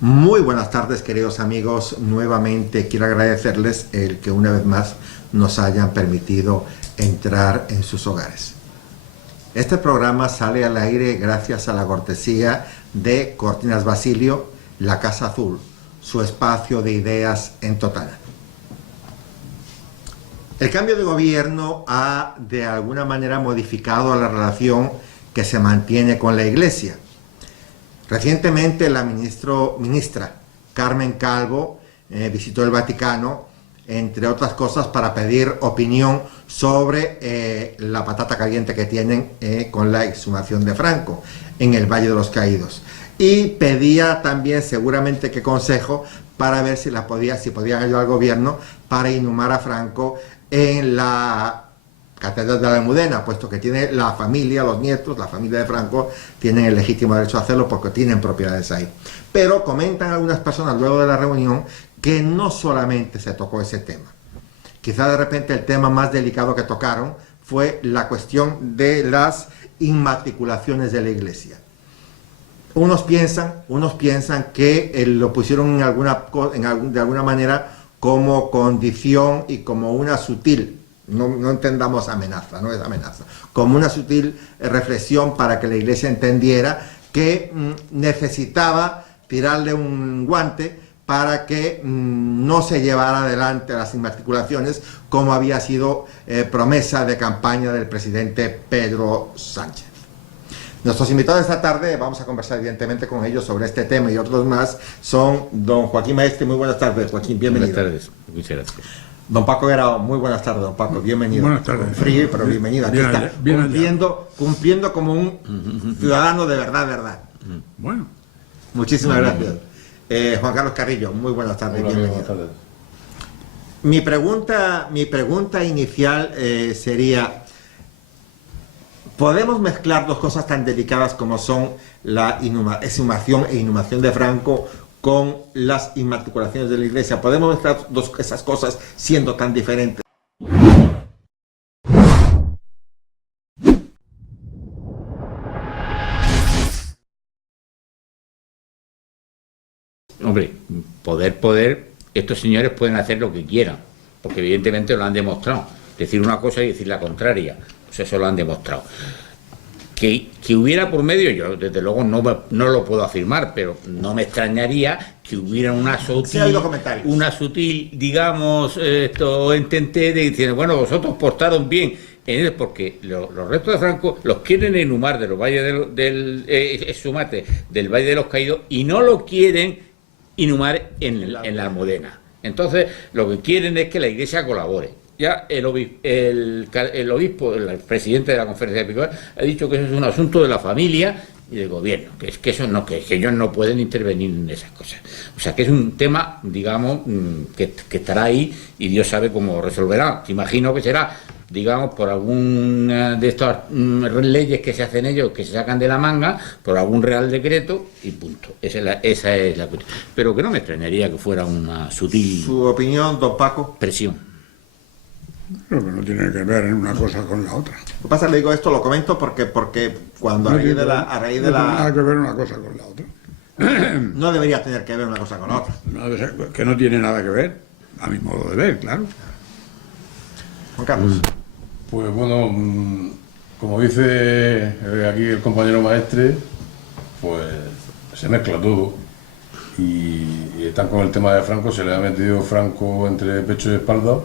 Muy buenas tardes, queridos amigos. Nuevamente quiero agradecerles el que una vez más nos hayan permitido entrar en sus hogares. Este programa sale al aire gracias a la cortesía de Cortinas Basilio, la Casa Azul, su espacio de ideas en Totana. El cambio de gobierno ha de alguna manera modificado la relación que se mantiene con la Iglesia. Recientemente la ministra Carmen Calvo visitó el Vaticano, entre otras cosas, para pedir opinión sobre la patata caliente que tienen con la exhumación de Franco en el Valle de los Caídos. Y pedía también seguramente que consejo para ver si podían ayudar al gobierno para inhumar a Franco en la Catedral de la Almudena, puesto que tiene la familia, los nietos, la familia de Franco, tienen el legítimo derecho a hacerlo porque tienen propiedades ahí. Pero comentan algunas personas luego de la reunión que no solamente se tocó ese tema. Quizá de repente el tema más delicado que tocaron fue la cuestión de las inmatriculaciones de la Iglesia. Unos piensan que lo pusieron de alguna manera como condición y como una sutil, no entendamos amenaza, no es amenaza, como una sutil reflexión para que la Iglesia entendiera que necesitaba tirarle un guante para que no se llevara adelante las inmatriculaciones como había sido promesa de campaña del presidente Pedro Sánchez. Nuestros invitados esta tarde, vamos a conversar evidentemente con ellos sobre este tema y otros más, son don Joaquín Maestre. Muy buenas tardes, Joaquín, bienvenido. Buenas tardes, muchas gracias. Don Paco Guerrao, muy buenas tardes, don Paco, bienvenido. Buenas tardes. Con frío, pero bienvenido. Aquí está, cumpliendo como un ciudadano de verdad. Bueno. Muchísimas gracias. Juan Carlos Carrillo, muy buenas tardes, Hola, bienvenido. buenas tardes. Mi pregunta inicial sería, ¿podemos mezclar dos cosas tan delicadas como son la exhumación e inhumación de Franco con las inmatriculaciones de la Iglesia? ¿Podemos mezclar esas cosas siendo tan diferentes? Hombre, poder, estos señores pueden hacer lo que quieran, porque evidentemente lo han demostrado. Decir una cosa y decir la contraria, pues eso lo han demostrado. Que hubiera por medio, yo desde luego no lo puedo afirmar, pero no me extrañaría que hubiera una sutil, digamos, entente de decir, bueno, vosotros portaron bien en él, porque los restos de Franco los quieren inhumar de los valles del Valle de los Caídos y no lo quieren inhumar en la Almudena. Entonces, lo que quieren es que la Iglesia colabore. Ya el obispo, el presidente de la Conferencia Episcopal, ha dicho que eso es un asunto de la familia y del gobierno, que ellos no pueden intervenir en esas cosas. O sea, que es un tema, digamos, que estará ahí y Dios sabe cómo resolverá. Imagino que será, digamos, por alguna de estas leyes que se hacen ellos, que se sacan de la manga, por algún real decreto y punto. Esa es la cuestión. Pero que no me extrañaría que fuera una sutil... ¿Su opinión, don Paco? Presión. Creo que no tiene que ver en una cosa con la otra. Lo que pasa, le digo esto, lo comento porque cuando No tiene nada que ver una cosa con la otra. No debería tener que ver una cosa con la otra. Que no tiene nada que ver, a mi modo de ver, claro. Juan Carlos. Pues bueno, como dice aquí el compañero Maestre, pues se mezcla todo. Y están con el tema de Franco, se le ha metido Franco entre pecho y espalda.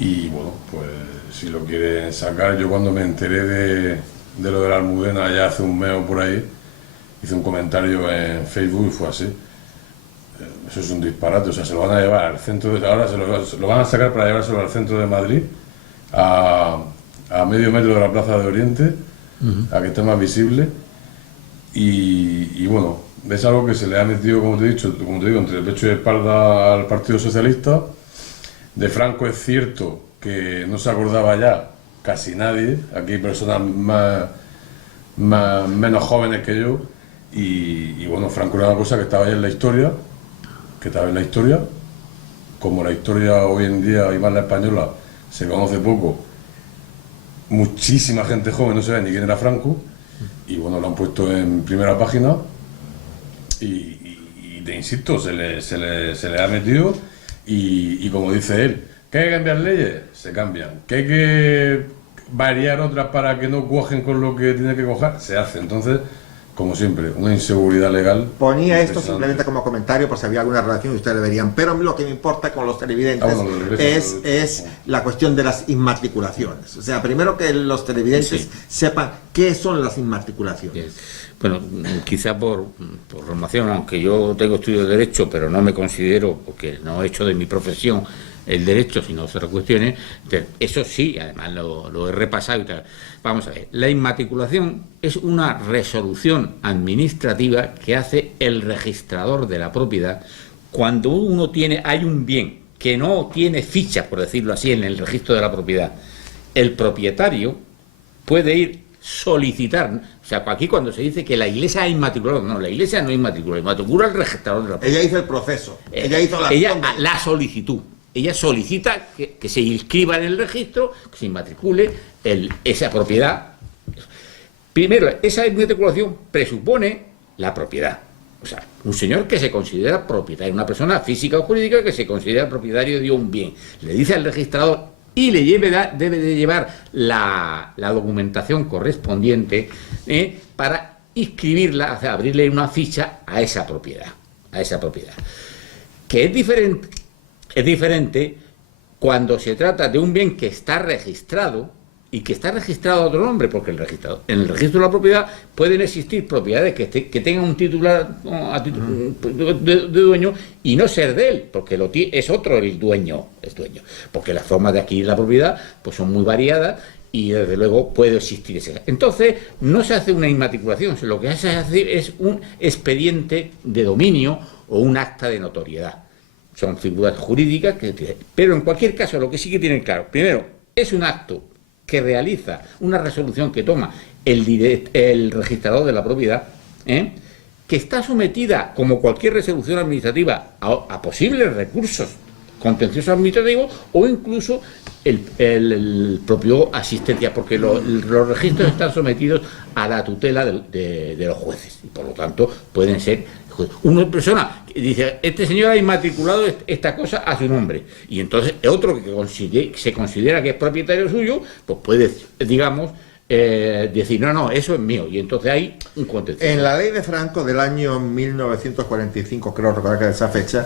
Y bueno, pues si lo quieren sacar, yo cuando me enteré de lo de la Almudena ya hace un mes o por ahí, hice un comentario en Facebook y fue así. Eso es un disparate, o sea, se lo van a llevar al centro de... Ahora se lo van a sacar para llevárselo al centro de Madrid, a medio metro de la Plaza de Oriente, a que esté más visible. Y bueno, es algo que se le ha metido, como te digo, entre el pecho y espalda al Partido Socialista. De Franco es cierto que no se acordaba ya casi nadie, aquí hay personas menos jóvenes que yo, y bueno, Franco era una cosa que estaba ya en la historia, como la historia hoy en día, y más la española, se conoce poco, muchísima gente joven no sabe ni quién era Franco, y bueno, lo han puesto en primera página, y y te insisto, se le ha metido y como dice él, ¿que hay que cambiar leyes? Se cambian. ¿Que hay que variar otras para que no cuajen con lo que tiene que cuajar? Se hace. Entonces, como siempre, una inseguridad legal. Ponía esto simplemente como comentario por si había alguna relación y ustedes le verían, pero lo que me importa con los televidentes es la cuestión de las inmatriculaciones. O sea, primero que los televidentes sepan qué son las inmatriculaciones. Bueno, quizá por formación, aunque yo tengo estudios de Derecho, pero no me considero, porque no he hecho de mi profesión el derecho, sino otras cuestiones, eso sí, además lo he repasado y tal. Vamos a ver, la inmatriculación es una resolución administrativa que hace el registrador de la propiedad cuando hay un bien que no tiene ficha, por decirlo así, en el registro de la propiedad. El propietario puede solicitar, o sea, aquí cuando se dice que la Iglesia ha inmatriculado, no, la Iglesia no inmatricula, inmatricula el registrador de la propiedad. Ella hizo el proceso, ella hizo la solicitud. Ella solicita que se inscriba en el registro, que se inmatricule esa propiedad. Primero, esa inmatriculación presupone la propiedad. O sea, un señor que se considera propietario, una persona física o jurídica que se considera propietario de un bien. Le dice al registrador y debe de llevar la documentación correspondiente para inscribirla, o sea, abrirle una ficha a esa propiedad. Que es diferente cuando se trata de un bien que está registrado y que está registrado a otro nombre, porque en el registro de la propiedad pueden existir propiedades que tengan un titular de dueño y no ser de él, porque es otro el dueño, porque las formas de adquirir la propiedad pues son muy variadas y desde luego puede existir ese. Entonces no se hace una inmatriculación, lo que se hace es un expediente de dominio o un acta de notoriedad. Son figuras jurídicas, pero en cualquier caso lo que sí que tienen claro, primero, es un acto que realiza una resolución que toma el registrador de la propiedad, que está sometida, como cualquier resolución administrativa, a posibles recursos contenciosos administrativos o incluso el propio asistencia, porque los registros están sometidos a la tutela de los jueces y por lo tanto pueden ser. Una persona que dice, este señor ha inmatriculado esta cosa a su nombre, y entonces otro que se considera que es propietario suyo, pues puede, digamos, decir, no, eso es mío, y entonces hay un contencioso. En la ley de Franco del año 1945, creo recordar que de esa fecha,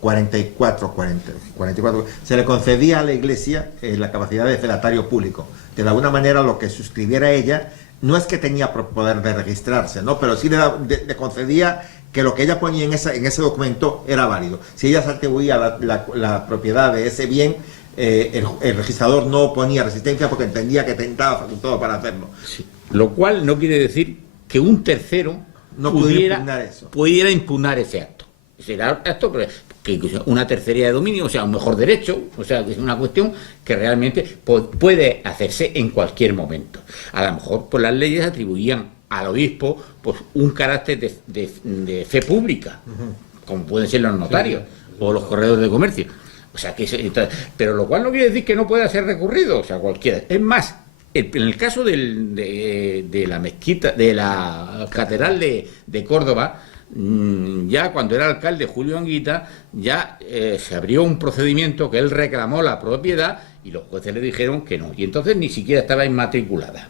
44, se le concedía a la Iglesia la capacidad de fedatario público, que de alguna manera lo que suscribiera ella no es que tenía poder de registrarse, ¿no? Pero sí le concedía que lo que ella ponía en ese documento era válido. Si ella se atribuía la propiedad de ese bien, el registrador no ponía resistencia porque entendía que estaba facultado para hacerlo. Sí. Lo cual no quiere decir que un tercero no pudiera impugnar ese acto. Será acto que una tercería de dominio, o sea, un mejor derecho, o sea, que es una cuestión que realmente puede hacerse en cualquier momento. A lo mejor pues las leyes atribuían al obispo pues un carácter de fe pública, como pueden ser los notarios o los corredores de comercio. O sea, pero lo cual no quiere decir que no pueda ser recurrido, o sea, cualquiera. Es más, en el caso de la mezquita, de la catedral de Córdoba, ya cuando era alcalde Julio Anguita, ya se abrió un procedimiento que él reclamó la propiedad y los jueces le dijeron que no, y entonces ni siquiera estaba inmatriculada.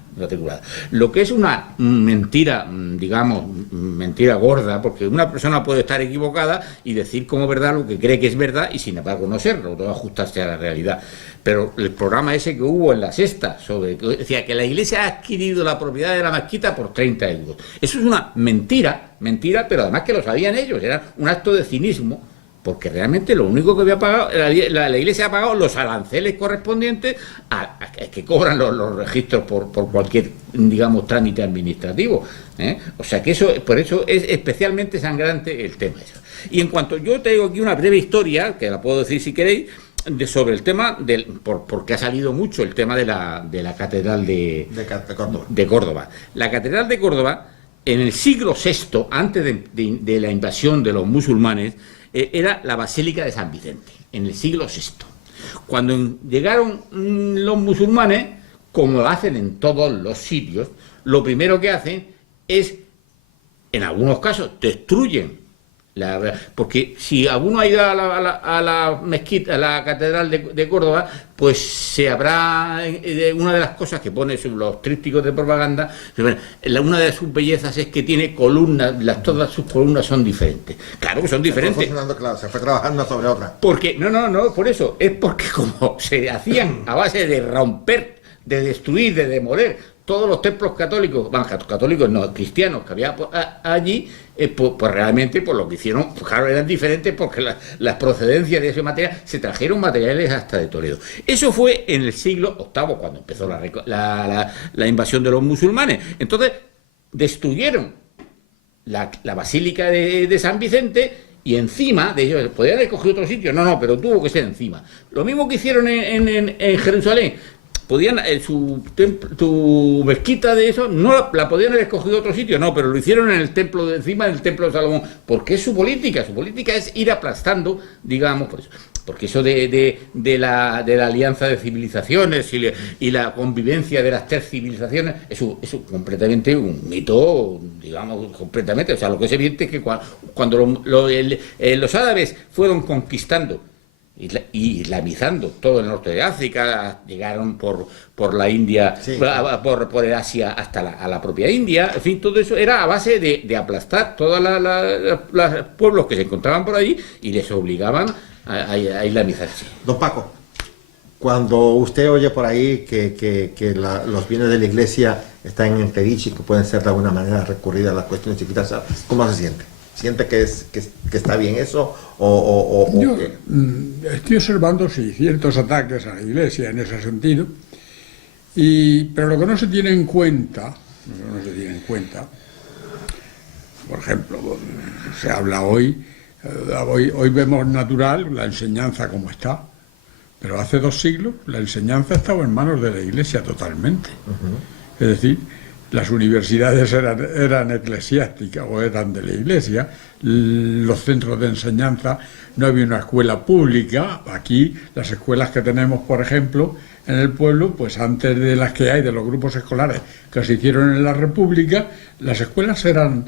Lo que es una mentira, digamos, mentira gorda, porque una persona puede estar equivocada y decir como verdad lo que cree que es verdad y sin embargo no serlo, no ajustarse a la realidad. Pero el programa ese que hubo en La Sexta, decía que la Iglesia ha adquirido la propiedad de la mezquita por 30 euros. Eso es una mentira, pero además que lo sabían ellos, era un acto de cinismo, porque realmente lo único que había pagado, la Iglesia ha pagado los aranceles correspondientes a que cobran los registros por cualquier, digamos, trámite administrativo. O sea que por eso es especialmente sangrante el tema. Y en cuanto, yo traigo aquí una breve historia, que la puedo decir si queréis, sobre el tema, porque ha salido mucho el tema de la Catedral de Córdoba. La Catedral de Córdoba, en el siglo VI, antes de la invasión de los musulmanes, era la Basílica de San Vicente, en el siglo VI. Cuando llegaron los musulmanes, como lo hacen en todos los sitios, lo primero que hacen es, en algunos casos, destruyen Porque si alguno ha ido a la mezquita, a la catedral de Córdoba, pues se habrá, una de las cosas que pone los trípticos de propaganda, una de sus bellezas es que tiene columnas, todas sus columnas son diferentes. Claro que son diferentes. Claro, se fue trabajando sobre otra. Porque, no, por eso, es porque como se hacían a base de romper, de destruir, de demoler todos los templos católicos, bueno, católicos no, cristianos que había allí, pues realmente pues lo que hicieron, pues claro, eran diferentes porque las procedencias de ese material, se trajeron materiales hasta de Toledo. Eso fue en el siglo VIII, cuando empezó la invasión de los musulmanes. Entonces, destruyeron la Basílica de San Vicente, y encima de ellos, ¿podrían haber cogido otro sitio? No, pero tuvo que ser encima. Lo mismo que hicieron en Jerusalén. Podían, tu mezquita de eso, no la podían haber escogido otro sitio, no, pero lo hicieron en el templo de encima del templo de Salomón, porque es su política es ir aplastando, digamos, por eso. Porque eso de la alianza de civilizaciones y la convivencia de las tres civilizaciones, eso es completamente un mito, digamos, completamente. O sea, lo que es evidente es que cuando los árabes fueron conquistando y islamizando todo el norte de África, llegaron por la India, sí, por el Asia hasta la propia India, en fin, todo eso era a base de aplastar todos los pueblos que se encontraban por allí y les obligaban a islamizarse. Don Paco, cuando usted oye por ahí que los bienes de la iglesia están en entredicho y que pueden ser de alguna manera recurridas a las cuestiones chiquitas, ¿cómo se siente? ¿Siente que está bien eso? Yo estoy observando, sí, ciertos ataques a la iglesia en ese sentido, pero lo que no se tiene en cuenta, por ejemplo, se habla hoy vemos natural la enseñanza como está, pero hace 2 siglos la enseñanza estaba en manos de la iglesia totalmente. Uh-huh. Es decir, las universidades eran eclesiásticas o eran de la iglesia, los centros de enseñanza, no había una escuela pública. Aquí las escuelas que tenemos, por ejemplo, en el pueblo, pues antes de las que hay de los grupos escolares que se hicieron en la República, las escuelas eran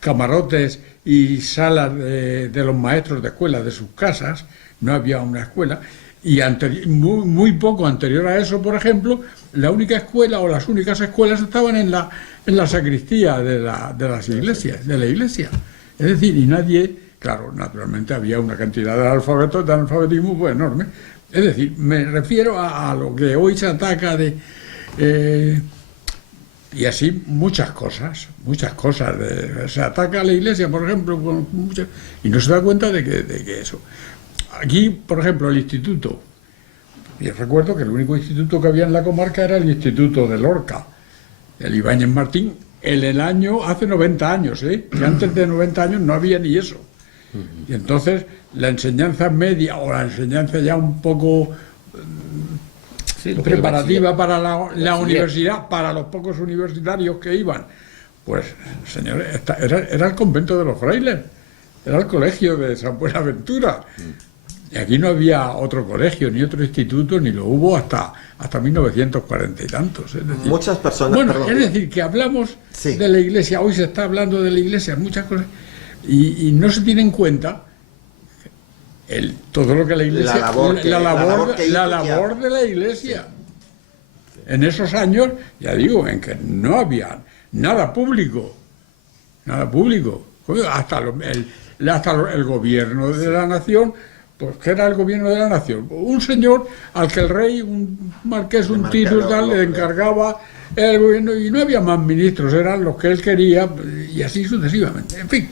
camarotes y salas de los maestros de escuela de sus casas, no había una escuela. Y muy poco anterior a eso, por ejemplo, la única escuela o las únicas escuelas estaban en la sacristía de las iglesias, de la iglesia. Es decir, y nadie, claro, naturalmente había una cantidad de analfabetismo pues, enorme. Es decir, me refiero a lo que hoy se ataca y así muchas cosas. Se ataca a la iglesia, por ejemplo, y no se da cuenta de que eso. Aquí, por ejemplo, el instituto. Yo recuerdo que el único instituto que había en la comarca era el Instituto de Lorca, el Ibáñez Martín, hace 90 años, que antes de 90 años no había ni eso. Y entonces la enseñanza media o la enseñanza ya un poco preparativa para la universidad, para los pocos universitarios que iban, pues, señores, era el convento de los frailes, era el colegio de San Buenaventura. Y aquí no había otro colegio, ni otro instituto, ni lo hubo hasta 1940 y tantos. Es decir, muchas personas... Bueno, perdón, es decir, que hablamos de la iglesia, hoy se está hablando de la iglesia, muchas cosas, y no se tiene en cuenta todo lo que la iglesia... La labor de la iglesia. Sí. En esos años, ya digo, en que no había nada público. Hasta el gobierno de la nación... Pues, ¿qué era el gobierno de la nación? Un señor al que el rey, un marqués, un tito tal, le encargaba el gobierno y no había más ministros, eran los que él quería y así sucesivamente. En fin.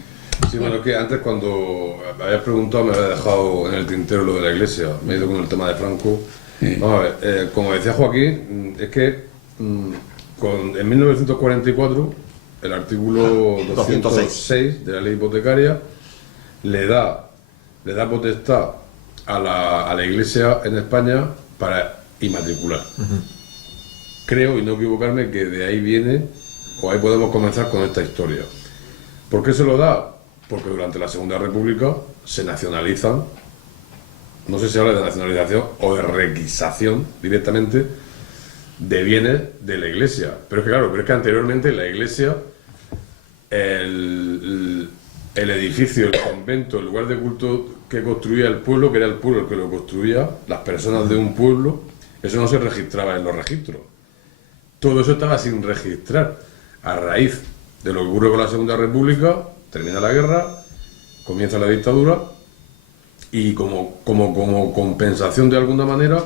Sí, bueno, que antes cuando me habías preguntado me había dejado en el tintero lo de la iglesia, me he ido con el tema de Franco. Sí. Vamos a ver, como decía Joaquín, es que en 1944 el artículo 206 de la ley hipotecaria le da potestad a la iglesia en España para inmatricular. Uh-huh. Creo, y no equivocarme, que de ahí viene, o ahí podemos comenzar con esta historia. ¿Por qué se lo da? Porque durante la Segunda República se nacionalizan, no sé si habla de nacionalización o de requisación directamente, de bienes de la iglesia. Pero es que claro, anteriormente la iglesia, el edificio, el convento, el lugar de culto que construía el pueblo, que era el pueblo el que lo construía, las personas de un pueblo, eso no se registraba en los registros. Todo eso estaba sin registrar. A raíz de lo que ocurre con la Segunda República, termina la guerra, comienza la dictadura, y como compensación de alguna manera,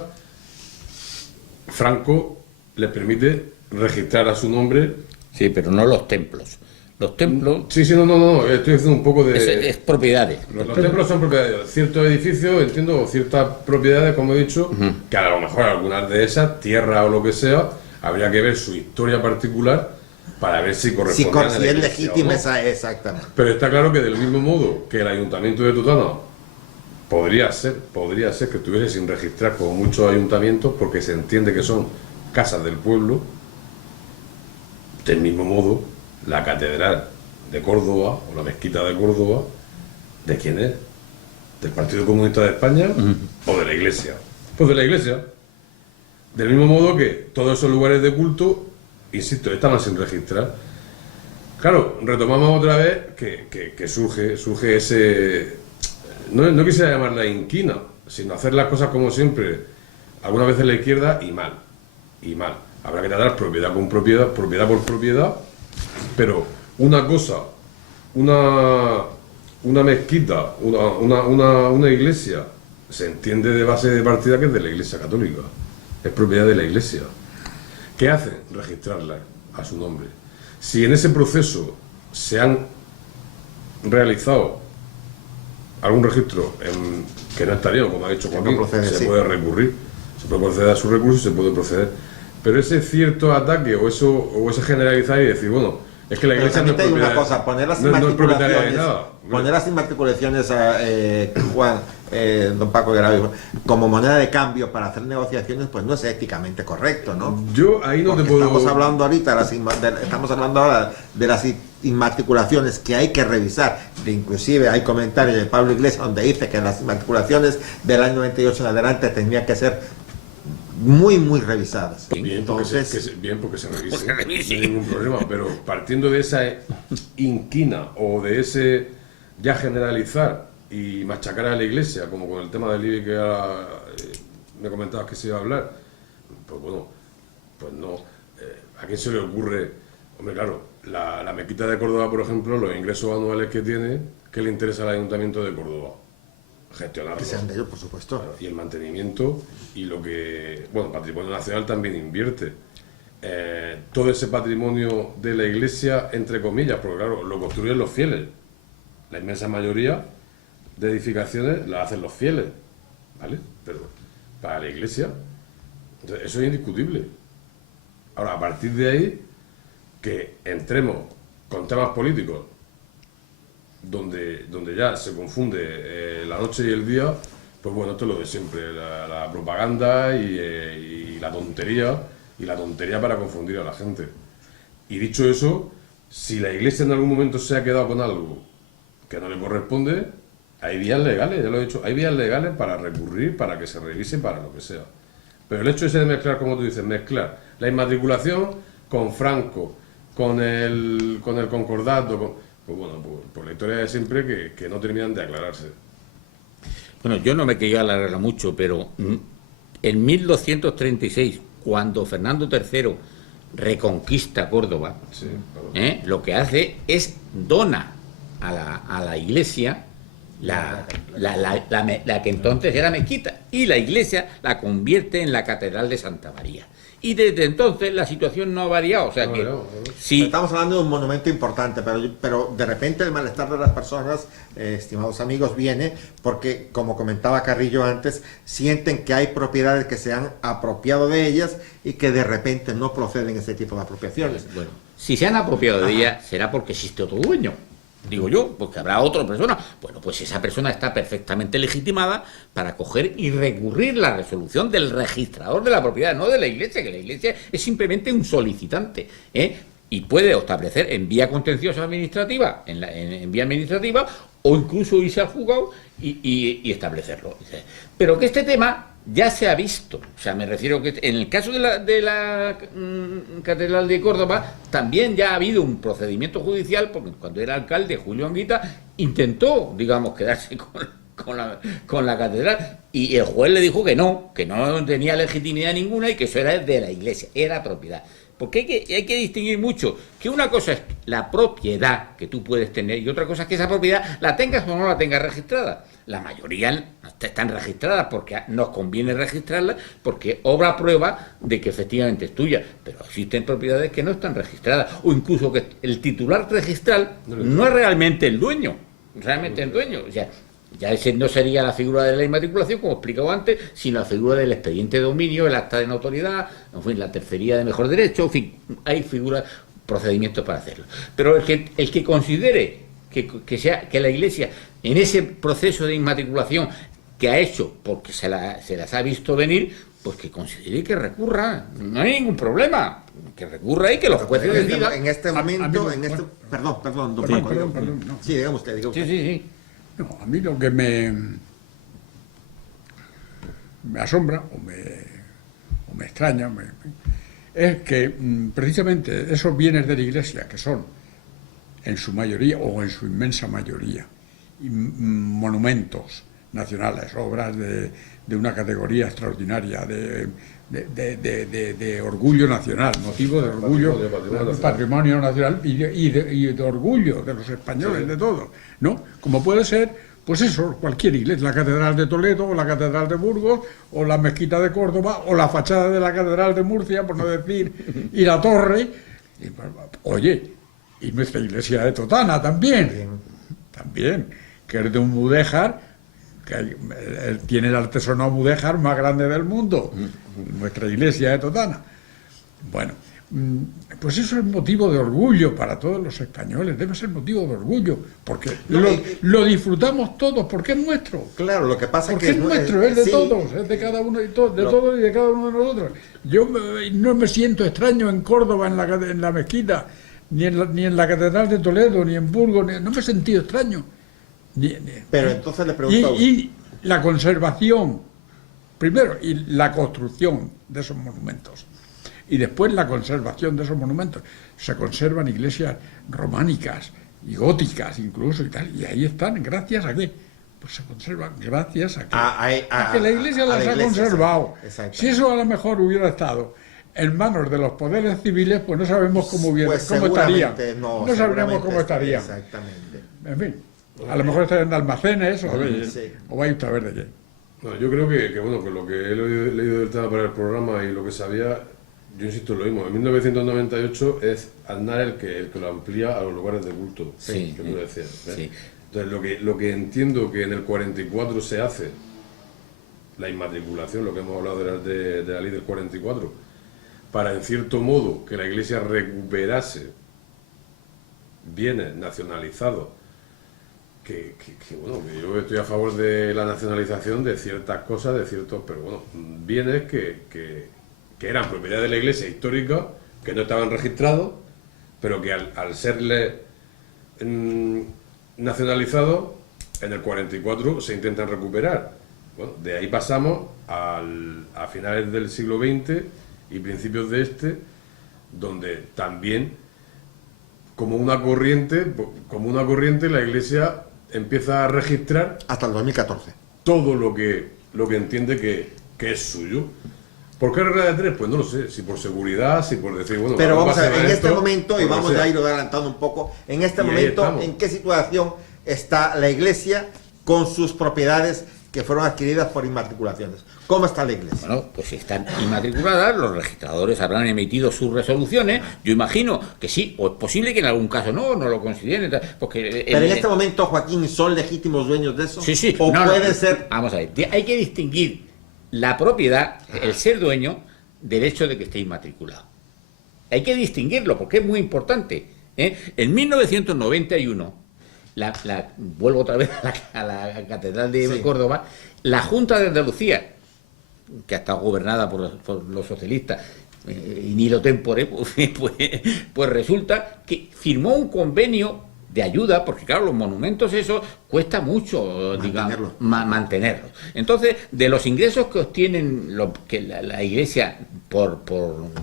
Franco le permite registrar a su nombre. Sí, pero no los templos. Los templos... Sí, no, estoy haciendo un poco de... Es propiedades. Los templos son propiedades de ciertos edificios, entiendo, ciertas propiedades, como he dicho, que a lo mejor algunas de esas, tierra o lo que sea, habría que ver su historia particular para ver si corresponde Si es legítima esa, exactamente. Pero está claro que del mismo modo que el ayuntamiento de Totana podría ser que estuviese sin registrar como muchos ayuntamientos, porque se entiende que son casas del pueblo, del mismo modo la catedral de Córdoba o la mezquita de Córdoba, ¿de quién es? ¿Del Partido Comunista de España o de la Iglesia? Pues de la Iglesia. Del mismo modo que todos esos lugares de culto, insisto, estaban sin registrar. Claro, retomamos otra vez que surge ese... No quisiera llamarla inquina, sino hacer las cosas como siempre, algunas veces la izquierda y mal. Habrá que tratar propiedad con propiedad, propiedad por propiedad, pero una cosa, una mezquita, una iglesia, se entiende de base de partida que es de la Iglesia Católica, es propiedad de la Iglesia. ¿Qué hacen? Registrarla a su nombre. Si en ese proceso se han realizado algún registro que no está bien, como ha dicho Joaquín, se puede recurrir, se puede proceder a su recurso y se puede proceder. Pero ese cierto ataque o ese generalizar y decir, bueno, es que la Iglesia no es propietaria, una cosa, poner las propietaria de nada. Poner las inmatriculaciones a Juan, don Paco Garavio, como moneda de cambio para hacer negociaciones, pues no es éticamente correcto, ¿no? Yo ahí no Porque te puedo... Estamos hablando ahora de las inmatriculaciones que hay que revisar. Inclusive hay comentarios de Pablo Iglesias donde dice que las inmatriculaciones del año 98 en adelante tendrían que ser muy revisadas. Bien, entonces porque se revise, no hay ningún problema, pero partiendo de esa inquina o de ese ya generalizar y machacar a la Iglesia, como con el tema del IBI que ahora me comentabas que se iba a hablar, pues bueno, pues no, ¿a quién se le ocurre? Hombre, claro, la mezquita de Córdoba, por ejemplo, los ingresos anuales que tiene, ¿qué le interesa al Ayuntamiento de Córdoba? Gestionarlo. Que sean de ellos, por supuesto. Y el mantenimiento y lo que, bueno, Patrimonio Nacional también invierte. Todo ese patrimonio de la Iglesia, entre comillas, porque claro, lo construyen los fieles. La inmensa mayoría de edificaciones las hacen los fieles, ¿vale? Pero para la Iglesia, entonces, eso es indiscutible. Ahora, a partir de ahí, que entremos con temas políticos, donde ya se confunde la noche y el día, pues bueno, esto es lo de siempre, la propaganda y la tontería para confundir a la gente. Y dicho eso, si la Iglesia en algún momento se ha quedado con algo que no le corresponde, hay vías legales, ya lo he dicho, hay vías legales para recurrir, para que se revise, para lo que sea. Pero el hecho ese de mezclar, como tú dices, mezclar la inmatriculación con Franco, con el concordato, pues bueno, por la historia de siempre que no terminan de aclararse. Bueno, yo no me quería alargar mucho, pero en 1236, cuando Fernando III reconquista Córdoba, Sí, claro. lo que hace es dona a la Iglesia la que entonces era mezquita, y la Iglesia la convierte en la Catedral de Santa María. Y desde entonces la situación no ha variado, o sea que sí. Estamos hablando de un monumento importante, pero de repente el malestar de las personas, estimados amigos, viene porque, como comentaba Carrillo antes, sienten que hay propiedades que se han apropiado de ellas y que de repente no proceden ese tipo de apropiaciones. Bueno, si se han apropiado de ella, será porque existe otro dueño. Digo yo, porque habrá otra persona. Bueno, pues esa persona está perfectamente legitimada para coger y recurrir la resolución del registrador de la propiedad, no de la Iglesia, que la Iglesia es simplemente un solicitante, y puede establecer en vía contenciosa administrativa, en vía administrativa, o incluso irse al juzgado y establecerlo. Pero que este tema ya se ha visto, o sea, me refiero que en el caso de la Catedral de Córdoba también ya ha habido un procedimiento judicial, porque cuando era alcalde Julio Anguita intentó, digamos, quedarse con la catedral, y el juez le dijo que no tenía legitimidad ninguna y que eso era de la Iglesia, era propiedad. Porque hay que distinguir mucho, que una cosa es la propiedad que tú puedes tener y otra cosa es que esa propiedad la tengas o no la tengas registrada. La mayoría están registradas porque nos conviene registrarlas porque obra prueba de que efectivamente es tuya, pero existen propiedades que no están registradas o incluso que el titular registral no es realmente el dueño, realmente el dueño. O sea, ya ese no sería la figura de la inmatriculación, como explicaba antes, sino la figura del expediente de dominio, el acta de notoriedad, en fin, la tercería de mejor derecho, en fin, hay figuras, procedimientos para hacerlo. Pero el que considere que la Iglesia, en ese proceso de inmatriculación que ha hecho, porque se las ha visto venir, pues que considere que recurra, no hay ningún problema, que recurra y que los jueces decidan. En este momento, perdón, don Paco. Perdón, no. Sí, diga usted. Sí. No, a mí lo que me asombra o me extraña es que precisamente esos bienes de la Iglesia, que son en su mayoría o en su inmensa mayoría monumentos nacionales, obras de una categoría extraordinaria, de orgullo nacional, motivo de orgullo, patrimonio nacional y de orgullo de los españoles, sí, de todos, ¿no? Como puede ser, pues eso, cualquier iglesia, la Catedral de Toledo, o la Catedral de Burgos, o la Mezquita de Córdoba, o la fachada de la Catedral de Murcia, por no decir, y la torre. Oye, y nuestra iglesia de Totana también, que es de un mudéjar, que tiene el artesonado mudéjar más grande del mundo, nuestra iglesia de Totana. Bueno, pues eso es motivo de orgullo para todos los españoles, debe ser motivo de orgullo, porque lo disfrutamos todos, porque es nuestro. Claro, lo que pasa es que es nuestro, es de sí, todos, es de cada uno, de todos y de cada uno de nosotros. Yo no me siento extraño en Córdoba, en la mezquita, ni en la Catedral de Toledo, ni en Burgos, no me he sentido extraño. Pero entonces le pregunto y la conservación, primero, y la construcción de esos monumentos, y después la conservación de esos monumentos. Se conservan iglesias románicas y góticas incluso y tal, y ahí están, ¿gracias a qué? Pues se conservan gracias a que la iglesia las ha conservado. Si eso a lo mejor hubiera estado en manos de los poderes civiles, pues no sabemos cómo estaría. No sabríamos cómo estaría. Exactamente. En fin, a lo mejor estarían en almacenes o vaya usted a ver de qué. No, yo creo que lo que he leído del tema para el programa y lo que sabía, yo insisto en lo mismo. En 1998 es Aznar el que lo amplía a los lugares de culto, que tú decías. Sí. Entonces, lo que entiendo que en el 44 se hace, la inmatriculación, lo que hemos hablado de la ley del 44, para en cierto modo que la Iglesia recuperase bienes nacionalizados, que yo estoy a favor de la nacionalización de ciertas cosas, pero bueno, bienes que eran propiedad de la Iglesia histórica, que no estaban registrados, pero que al serle nacionalizados, en el 44 se intentan recuperar. Bueno, de ahí pasamos a finales del siglo XX y principios de donde también como una corriente la Iglesia empieza a registrar hasta el 2014 todo lo que entiende que es suyo. ¿Por qué regla de tres? Pues no lo sé, si por seguridad, si por decir, bueno... Pero vamos a ver, en este momento, y vamos a ir adelantando un poco, en este momento, ¿en qué situación está la Iglesia con sus propiedades que fueron adquiridas por inmatriculaciones? ¿Cómo está la Iglesia? Bueno, pues si están inmatriculadas, los registradores habrán emitido sus resoluciones, yo imagino que sí, o es posible que en algún caso no lo consideren, porque... Pero en este momento, Joaquín, ¿son legítimos dueños de eso? Sí. ¿O puede ser...? Vamos a ver, hay que distinguir la propiedad, el ser dueño, del hecho de que esté inmatriculado. Hay que distinguirlo, porque es muy importante. En 1991, vuelvo otra vez a la Catedral de Córdoba, la Junta de Andalucía, que ha estado gobernada por los socialistas, y ni lo tempore, pues resulta que firmó un convenio de ayuda, porque claro, los monumentos esos cuesta mucho, digamos, mantenerlos. Entonces, de los ingresos que obtienen que la Iglesia por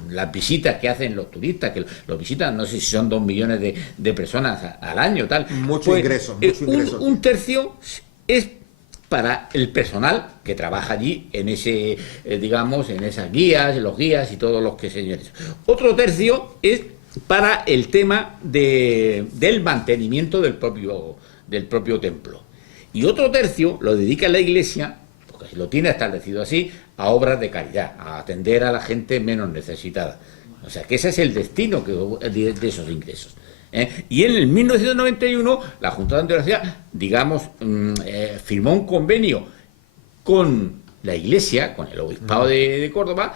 las visitas que hacen los turistas, que los visitan, no sé si son 2 millones de personas al año, tal. Mucho ingreso, mucho ingreso. Un tercio es para el personal que trabaja allí en ese, digamos, en esas guías, los guías y todos los que señores. Otro tercio es para el tema del mantenimiento del propio templo. Y otro tercio lo dedica la Iglesia, porque lo tiene establecido así, a obras de caridad, a atender a la gente menos necesitada. O sea, que ese es el destino de esos ingresos. Y en el 1991 la Junta de Andalucía, digamos, firmó un convenio con la Iglesia, con el Obispado de Córdoba,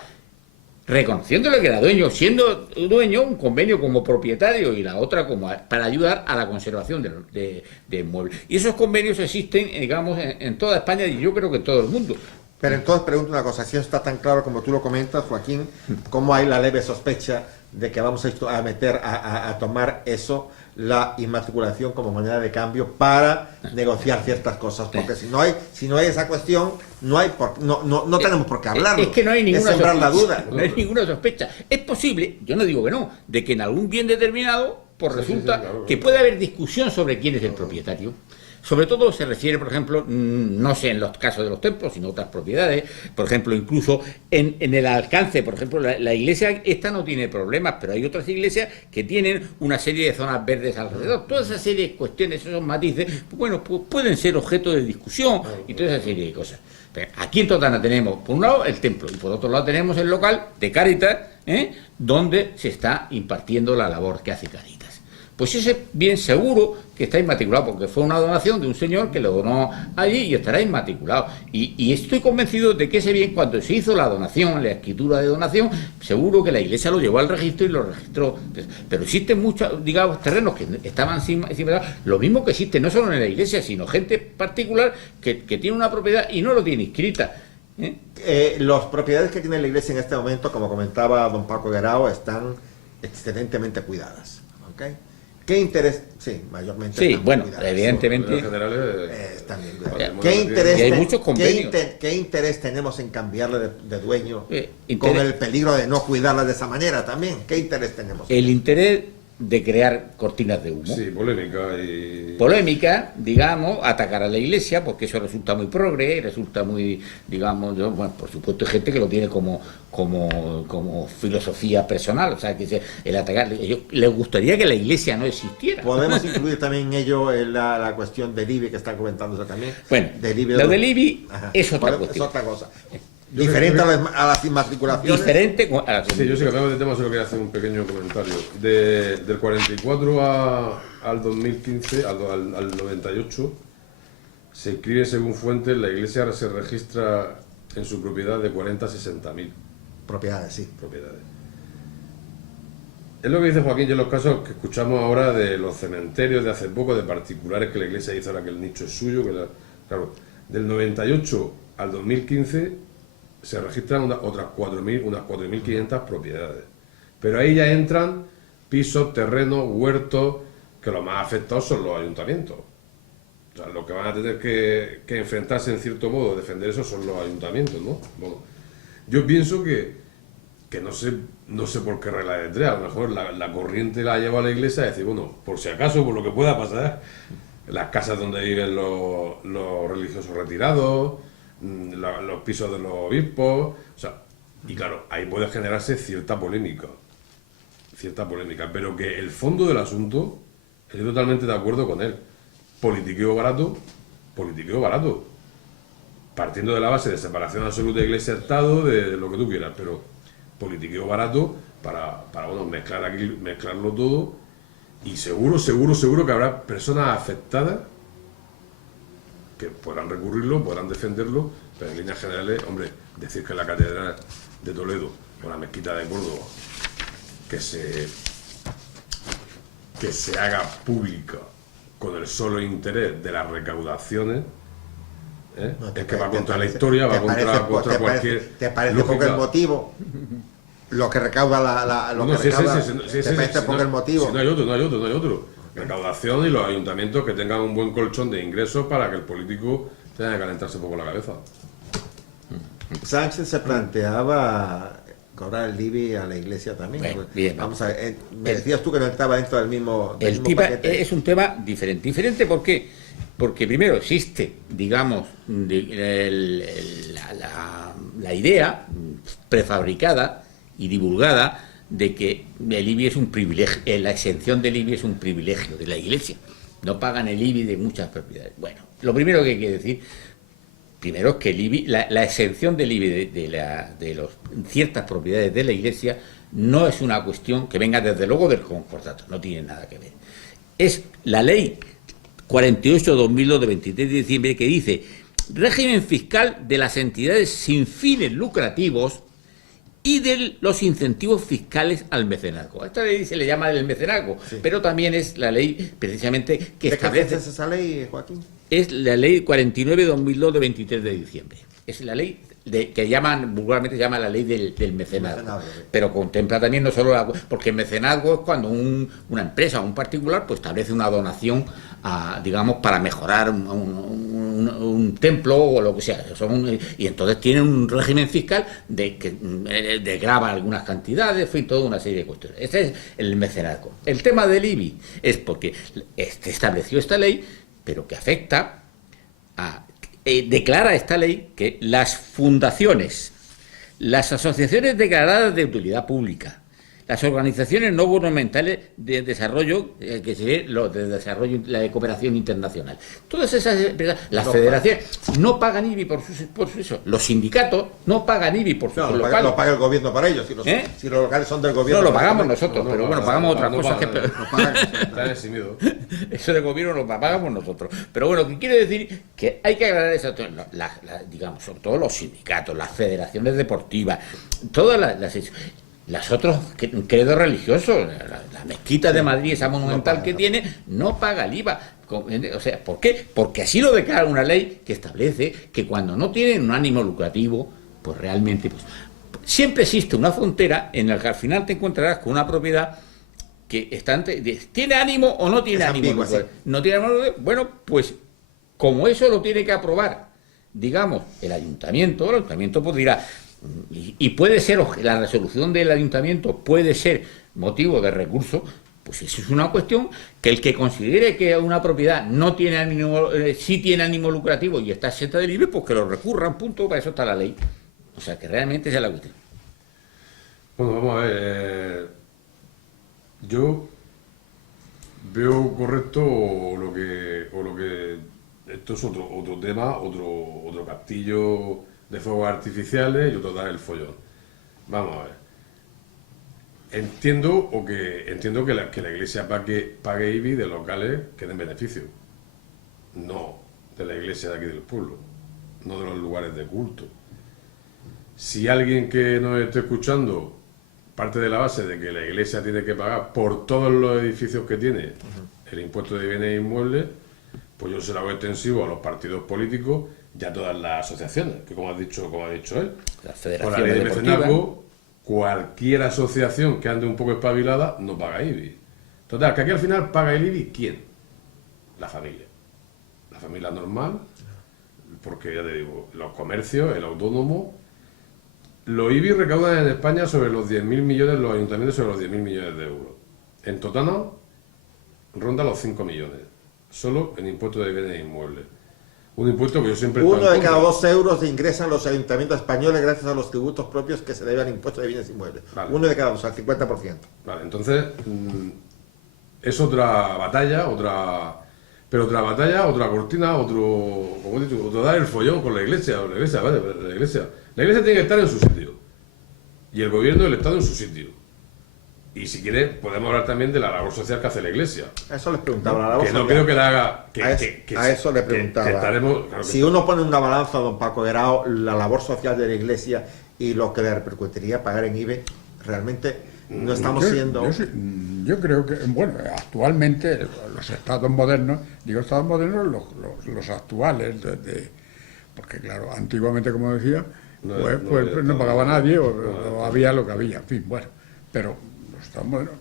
reconociéndole que era dueño, siendo dueño, un convenio como propietario y la otra como para ayudar a la conservación de inmuebles. Y esos convenios existen, digamos, en toda España y yo creo que en todo el mundo. Pero entonces pregunto una cosa, si eso está tan claro como tú lo comentas, Joaquín, ¿cómo hay la leve sospecha de que vamos a meter a tomar eso, la inmatriculación como moneda de cambio para negociar ciertas cosas? Porque si no hay esa cuestión, no tenemos por qué hablarlo. Es que no hay ninguna sembrar sospecha. la duda. No hay ninguna sospecha. Es posible, yo no digo que no, de que en algún bien determinado, pues resulta que puede haber discusión sobre quién es el propietario. Sobre todo se refiere, por ejemplo, no sé en los casos de los templos, sino otras propiedades, por ejemplo, incluso en el alcance, por ejemplo, la iglesia esta no tiene problemas, pero hay otras iglesias que tienen una serie de zonas verdes alrededor. Toda esa serie de cuestiones, esos matices, bueno, pues pueden ser objeto de discusión y toda esa serie de cosas. Pero aquí en Totana tenemos, por un lado, el templo, y por otro lado tenemos el local de Cáritas, donde se está impartiendo la labor que hace Cáritas. Pues ese bien seguro que está inmatriculado, porque fue una donación de un señor que lo donó allí y estará inmatriculado. Y estoy convencido de que ese bien, cuando se hizo la donación, la escritura de donación, seguro que la Iglesia lo llevó al registro y lo registró. Pero existen muchos, digamos, terrenos que estaban sin lo mismo que existe no solo en la Iglesia, sino gente particular que tiene una propiedad y no lo tiene inscrita. Las propiedades que tiene la Iglesia en este momento, como comentaba don Paco Guerao, están excelentemente cuidadas. ¿Okay? ¿Qué interés? Sí, mayormente. Sí, bueno, cuidadas. Evidentemente. Están bien cuidadas. Hay muchos convenios. ¿Qué interés tenemos en cambiarle de dueño con el peligro de no cuidarla de esa manera también? ¿Qué interés tenemos? El interés de crear cortinas de humo. Sí, polémica, digamos, atacar a la Iglesia, porque eso resulta muy progre, resulta muy, digamos, bueno, por supuesto hay gente que lo tiene como filosofía personal, o sea, que el atacar, les gustaría que la Iglesia no existiera. Podemos incluir también en ello la cuestión del IBI que está comentándose también. Bueno, lo del IBI es otra cuestión. Es otra cosa. Diferente a las inmatriculaciones. Diferente Sí, yo sí que hablamos de tema, solo quería hacer un pequeño comentario. Del 44 al 2015, al 98, se inscribe según fuentes, la Iglesia se registra en su propiedad de 40 a 60.000 propiedades, sí. Propiedades. Es lo que dice Joaquín, yo en los casos que escuchamos ahora de los cementerios de hace poco, de particulares que la Iglesia dice ahora que el nicho es suyo, claro, del 98 al 2015 se registran unas 4.500 propiedades. Pero ahí ya entran pisos, terrenos, huertos, que los más afectados son los ayuntamientos. O sea, los que van a tener que enfrentarse en cierto modo, defender eso, son los ayuntamientos, ¿no? Bueno, yo pienso que no sé por qué regla de tres, a lo mejor la corriente la lleva a la Iglesia a decir, bueno, por si acaso, por lo que pueda pasar, las casas donde viven los religiosos retirados, los pisos de los obispos, o sea, y claro, ahí puede generarse cierta polémica, pero que el fondo del asunto, estoy totalmente de acuerdo con él. Politiqueo barato, partiendo de la base de separación absoluta de Iglesia-Estado, de lo que tú quieras, pero politiqueo barato para bueno, mezclarlo todo, y seguro que habrá personas afectadas que podrán recurrirlo, podrán defenderlo, pero en líneas generales, hombre, decir que la Catedral de Toledo o la Mezquita de Córdoba que se haga pública con el solo interés de las recaudaciones, es que va contra la historia, va contra cualquier ¿Te parece lógica? porque el motivo, lo que recauda ¿te parece porque el motivo? Si no hay otro. recaudación y los ayuntamientos que tengan un buen colchón de ingresos para que el político tenga que calentarse un poco la cabeza. Sánchez se planteaba cobrar el IBI a la Iglesia también. Bueno, bien, vamos a ver, me decías tú que no estaba dentro del mismo paquete. Es un tema diferente. ¿Diferente por qué? Porque primero existe, digamos, la idea prefabricada y divulgada de que el IBI es un privilegio, la exención del IBI es un privilegio de la Iglesia. No pagan el IBI de muchas propiedades. Bueno, lo primero que hay que decir, primero es que el IBI, la exención del IBI de ciertas propiedades de la Iglesia no es una cuestión que venga desde luego del concordato, no tiene nada que ver. Es la ley 48/2002 de 23 de diciembre que dice régimen fiscal de las entidades sin fines lucrativos y de los incentivos fiscales al mecenazgo. A esta ley se le llama el mecenazgo, sí, pero también es la ley precisamente que establece... ¿Qué es esa ley, Joaquín? Es la ley 49/2002 de 23 de diciembre. Es la ley que llaman, vulgarmente se llama la ley del mecenazgo, pero contempla también no solo porque el mecenazgo es cuando una empresa o un particular pues establece una donación digamos para mejorar un templo o lo que sea, y entonces tiene un régimen fiscal que grava algunas cantidades, en fin, toda una serie de cuestiones. Ese es el mecenazgo. El tema del IBI es porque estableció esta ley, pero que afecta declara esta ley que las fundaciones, las asociaciones declaradas de utilidad pública, las organizaciones no gubernamentales de desarrollo, que se ve lo de desarrollo, la de cooperación internacional, todas esas empresas, las federaciones no pagan IBI por eso, los sindicatos no pagan IBI por sus locales. Lo paga el gobierno para ellos, si los locales son del gobierno. No, lo pagamos nosotros, pero bueno, pagamos otras cosas que... Está eximido. Eso de gobierno lo pagamos nosotros. Pero bueno, ¿qué quiere decir? Que hay que aclarar eso, digamos, sobre todo los sindicatos, las federaciones deportivas, todas las otros credos religiosos, la mezquita de Madrid, esa monumental que tiene, no paga el IVA. O sea, ¿por qué? Porque así lo declara una ley que establece que cuando no tienen un ánimo lucrativo, pues realmente siempre existe una frontera en la que al final te encontrarás con una propiedad que tiene ánimo o no tiene ánimo. No tiene ánimo. Bueno, pues como eso lo tiene que aprobar, digamos, el ayuntamiento pues dirá, y puede ser, la resolución del ayuntamiento puede ser motivo de recurso, pues eso es una cuestión que el que considere que una propiedad no tiene ánimo, sí tiene ánimo lucrativo y está exenta de libre, pues que lo recurran, punto, para eso está la ley. O sea, que realmente esa es la cuestión. Bueno, vamos a ver. Yo veo correcto lo que esto es otro tema, otro castillo de fuegos artificiales y otro dar el follón. Vamos a ver. Entiendo que la Iglesia pague IBI de locales que den beneficio, no de la Iglesia de aquí del pueblo, no de los lugares de culto. Si alguien que nos esté escuchando parte de la base de que la Iglesia tiene que pagar por todos los edificios que tiene el impuesto de bienes inmuebles, pues yo se lo hago extensivo a los partidos políticos y a todas las asociaciones, que como ha dicho él, por la ley de mecenazgo, cualquier asociación que ande un poco espabilada no paga IBI. Total, que aquí al final paga el IBI ¿quién? La familia. La familia normal, porque ya te digo, los comercios, el autónomo. Los IBI recaudan en España sobre los 10.000 millones, los ayuntamientos sobre los 10.000 millones de euros. En total ronda los 5 millones, solo en impuesto de bienes inmuebles. Un impuesto que yo siempre... 1 de cada 2 euros ingresan los ayuntamientos españoles gracias a los tributos propios que se deben al impuesto de bienes inmuebles. Vale. 1 de cada 2, al 50%. Vale, entonces es otra batalla, otra cortina, como he dicho, otro dar el follón con la Iglesia, ¿vale? La Iglesia tiene que estar en su sitio y el gobierno y el Estado en su sitio. Y si quiere, podemos hablar también de la labor social que hace la Iglesia. A eso les preguntaba. La labor que no social. Creo que la haga... a eso le preguntaba. Claro si uno pone en una balanza, don Paco Guerao, la labor social de la Iglesia y lo que le repercutiría pagar en IBE, realmente no estamos siendo... Yo creo que, bueno, actualmente los estados modernos, los actuales, porque claro, antiguamente, como decía, pues no pagaba nadie o había lo que había, en fin, bueno, pero los estados modernos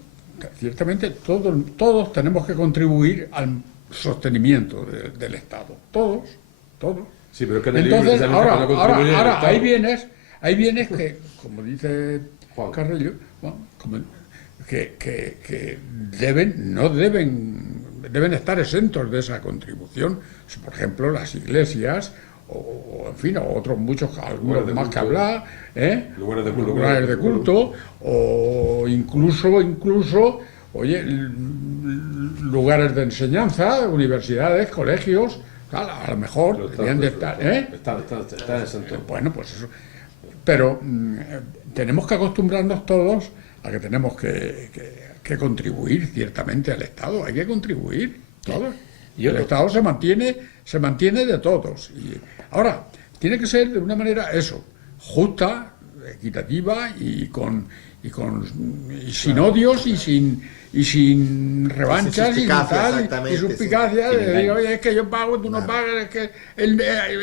ciertamente todos tenemos que contribuir al sostenimiento del Estado. Todos. Sí, pero es que en el Entonces, libro precisamente cuando contribuye el ahora Estado- ahí vienes que, como dice Juan. Carrillo, bueno, que deben estar exentos de esa contribución. Por ejemplo, las iglesias, o en fin, o otros muchos, algunos Lugares de más que culto. hablar, Lugares de culto. lugares de culto, o incluso, oye, lugares de enseñanza, universidades, colegios, tal, a lo mejor Pero deberían de estar, ¿eh? Está exento. Bueno, pues eso. Pero tenemos que acostumbrarnos todos a que tenemos que contribuir ciertamente al Estado. Hay que contribuir todos. El Estado se mantiene de todos. Y ahora, tiene que ser de una manera eso, justa, equitativa y sin odios y sin revanchas y sin suspicacia, tal, y exactamente, suspicacia sí. de decir, oye, es que yo pago, tú no pagas, es que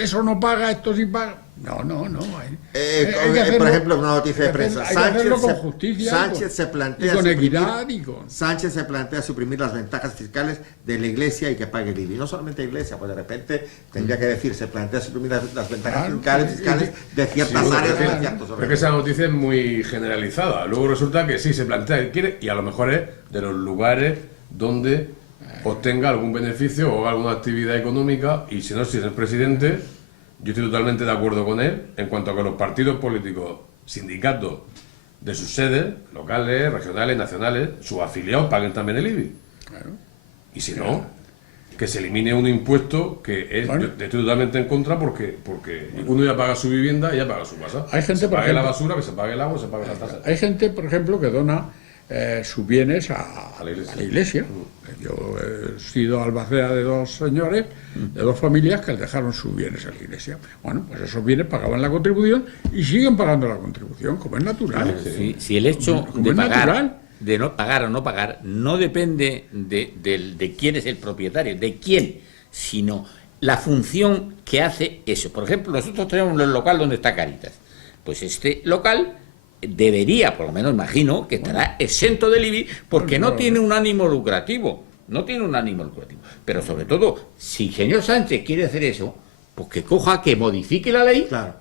eso no paga, esto sí paga. No. Hay que hacerlo- por ejemplo, una noticia de hay que prensa. hacerlo- hay que hacerlo con justicia, Sánchez se plantea y con suprimir- equidad Sánchez se plantea suprimir las ventajas fiscales de la Iglesia y que pague el IBI. No solamente Iglesia, pues de repente tendría que decir, se plantea suprimir las ventajas Claro, fiscales de ciertas Sí, bueno, áreas pero de es ciertos Pero es que esa noticia es muy generalizada. Luego resulta que sí se plantea que quiere, y a lo mejor es de los lugares donde obtenga algún beneficio o alguna actividad económica, y si no, si es el presidente, yo estoy totalmente de acuerdo con él en cuanto a que los partidos políticos, sindicatos de sus sedes, locales, regionales, nacionales, sus afiliados paguen también el IBI. Y si no, que se elimine un impuesto que es, Bueno. yo estoy totalmente en contra porque uno ya paga su vivienda y ya paga su casa. Hay gente, se por pague la ejemplo- basura, que se pague el agua, se pague la tasa. Hay gente, por ejemplo, que dona sus bienes a A la iglesia. la iglesia. Yo he sido albacea de dos señores, de dos familias que dejaron sus bienes a la iglesia. Bueno, pues esos bienes pagaban la contribución y siguen pagando la contribución, como es natural. Si el hecho Como de es pagar, natural. de no pagar o no pagar, no depende de quién es el propietario, de quién, sino la función que hace eso. Por ejemplo, nosotros tenemos el local donde está Cáritas. Pues este local debería, por lo menos imagino, que estará exento del IBI porque no tiene un ánimo lucrativo. No tiene un ánimo lucrativo. Pero sobre todo, si el señor Sánchez quiere hacer eso, pues que coja, que modifique la ley, Claro.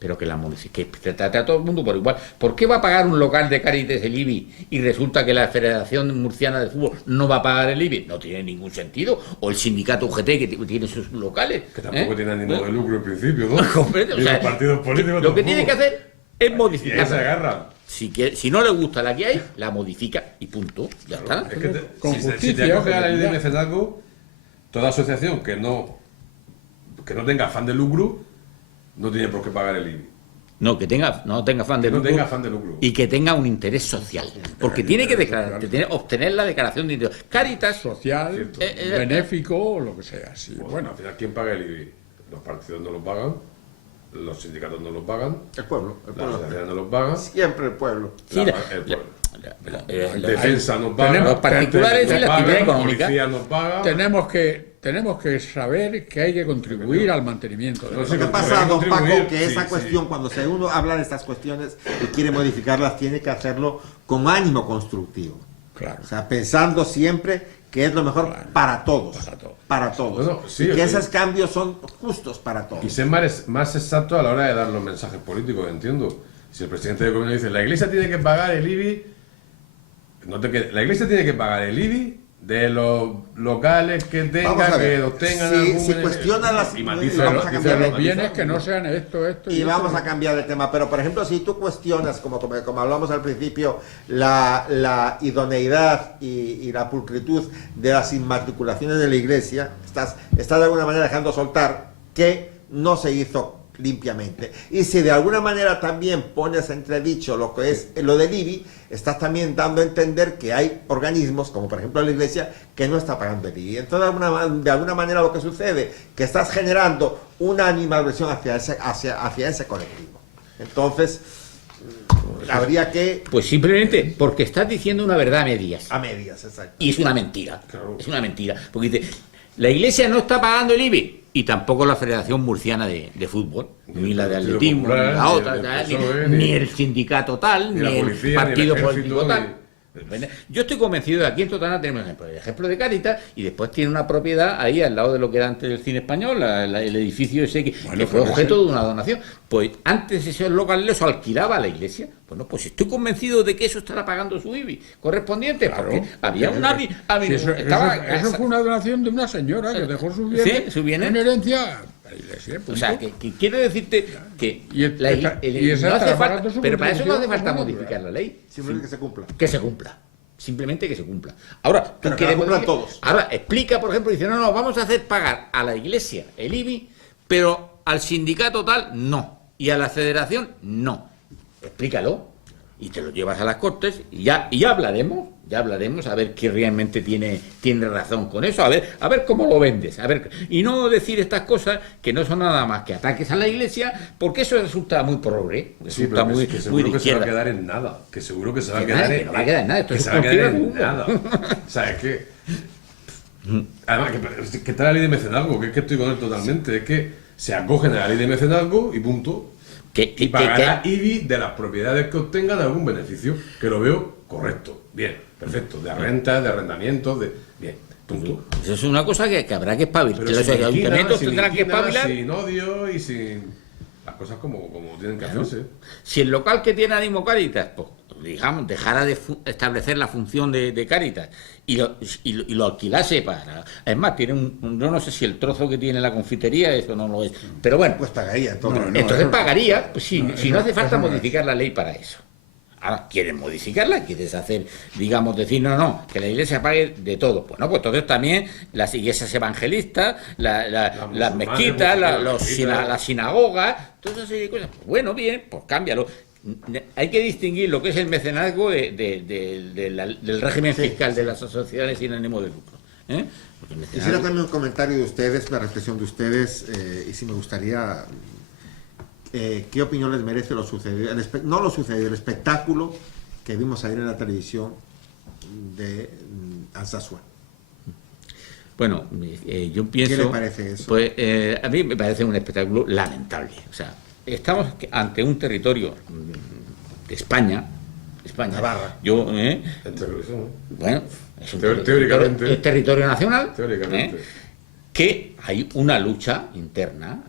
pero que la modifique, que trate a todo el mundo por igual. ¿Por qué va a pagar un local de Cáritas el IBI y resulta que la Federación Murciana de Fútbol no va a pagar el IBI? No tiene ningún sentido. O el sindicato UGT que tiene sus locales. Que tampoco tiene ánimo de lucro en principio, ¿no? Comprende, o Y sea, los partidos políticos lo que tampoco. tiene que hacer es Y ahí se modificar. agarran. Si no le gusta la que hay, la modifica y punto. Ya está. Es que Con si te justicia, acoges a la ley de ya. mecenazgo, toda asociación que no tenga afán de lucro no tiene por qué pagar el IBI. No tenga afán de Que no lucro. tenga afán de lucro. Y que tenga un interés social. Porque tiene que declarar, obtener la declaración de interés. Cáritas, Social, Cierto. benéfico o lo que sea. Sí, Bueno, bueno, al final, ¿quién paga el IBI? Los partidos no lo pagan, los sindicatos no lo pagan, El pueblo. las asociaciones no lo pagan, Siempre el pueblo. sí, el pueblo. la- Defensa no paga, tenemos- los particulares y la actividad económica. policía no paga. tenemos que saber que hay que contribuir al mantenimiento de No la sé Lo que Hay pasa, que don Paco, contribuir, que sí, esa sí. cuestión, cuando uno habla de estas cuestiones y quiere modificarlas, tiene que hacerlo con ánimo constructivo. Claro. O sea, pensando siempre que es lo mejor para todos. Para todos. Para todos. No, no, sí, y que ok. esos cambios son justos para todos. Y ser más exacto a la hora de dar los mensajes políticos, entiendo. Si el presidente de gobierno dice, la iglesia tiene que pagar el IBI, la iglesia tiene que pagar el IBI de los locales que Vamos a tengan, ver, que obtengan si algún beneficio. cuestiona las- y vamos matiza, a de cambiar los de bienes que no sean esto Y esto. vamos a cambiar de tema, pero por ejemplo, si tú cuestionas, como hablamos al principio, la idoneidad y la pulcritud de las inmatriculaciones de la iglesia, estás de alguna manera dejando soltar que no se hizo limpiamente. Y si de alguna manera también pones entredicho lo que es lo del IBI, estás también dando a entender que hay organismos, como por ejemplo la iglesia, que no está pagando el IBI. Entonces, de alguna manera lo que sucede, que estás generando una animadversión hacia ese colectivo. Entonces, habría que... Pues simplemente porque estás diciendo una verdad a medias. A medias, exacto. Y es una mentira. Claro. Es una mentira. Porque dice, la iglesia no está pagando el IBI. Y tampoco la Federación Murciana de Fútbol, ni la de Partido Atletismo, Popular, ni la ni otra, el tal, PSOE, ni el sindicato tal, ni ni la el policía, partido ni el político ejército, tal. Yo estoy convencido de que aquí en Totana tenemos el ejemplo de Cáritas, y después tiene una propiedad ahí al lado de lo que era antes del cine español, el edificio ese que fue objeto de una donación. Pues antes esos locales los alquilaba la iglesia. Bueno, pues estoy convencido de que eso estará pagando su IBI correspondiente, Claro, porque había un IBI. Eso fue una donación de una señora que dejó sus bienes, Sí, su bienes. en herencia a la iglesia. O punto. sea, que quiero decirte que Y esa no hace está falta, pagando su pero para eso no hace contribución falta como modificar la ley. Simplemente que se cumpla. Que se cumpla. Simplemente que se cumpla. Ahora, tú Pero que quieres la cumplan modificar- todos. Ahora, explica, por ejemplo, dice, no, vamos a hacer pagar a la iglesia el IBI, pero al sindicato tal, no. Y a la federación, no. Explícalo. Y te lo llevas a las Cortes y ya hablaremos a ver qué realmente tiene razón con eso, a ver cómo lo vendes, y no decir estas cosas que no son nada más que ataques a la iglesia, porque eso resulta muy progre, Sí, resulta pero muy, que muy seguro de que se va a izquierda. quedar en nada. Que seguro que se va a Que quedar nada, en que no va a quedar en nada, esto que es se va a quedar cortina en de humo. nada. O sea, es que. Además, que está la ley de mecenazgo, que es que estoy con él totalmente. Es que se acogen a la ley de mecenazgo y punto. Y pagará IBI de las propiedades que obtengan algún beneficio, que lo veo correcto. Bien, perfecto. De rentas, de arrendamientos, de. Bien, punto. Eso es una cosa que habrá que espabilar. Pero Que los sin ayuntamientos sin tendrán que inquina, espabilar. sin odio y sin. Las cosas como tienen que hacerse. Si el local que tiene ánimo Cáritas, pues digamos, dejara de establecer la función de Cáritas y lo alquilase para... Es más, tiene yo no sé si el trozo que tiene la confitería, eso no lo es. Pero bueno, Pues pagaría entonces. entonces pagaría, pues si no hace falta eso no es. modificar la ley para eso. Ahora, ¿quieres modificarla? ¿Quieres hacer, digamos, decir, no, que la iglesia pague de todo? Bueno, pues entonces también las iglesias evangelistas, las musulmanas, mezquitas, mezquitas. las sinagogas, toda esa serie de cosas. Bueno, bien, pues cámbialo. Hay que distinguir lo que es el mecenazgo del régimen fiscal de las sociedades sin ánimo de lucro. Porque el Quisiera mecenazgo- también un comentario de ustedes, una reflexión de ustedes, y si me gustaría, ¿qué opinión les merece lo sucedido? No lo sucedido, el espectáculo que vimos ayer en la televisión de Alsasua. Bueno, yo pienso... ¿Qué le parece eso? Pues a mí me parece un espectáculo lamentable. O sea, estamos ante un territorio de España. Navarra. Bueno, es un Teóricamente. es territorio nacional. Teóricamente. Que hay una lucha interna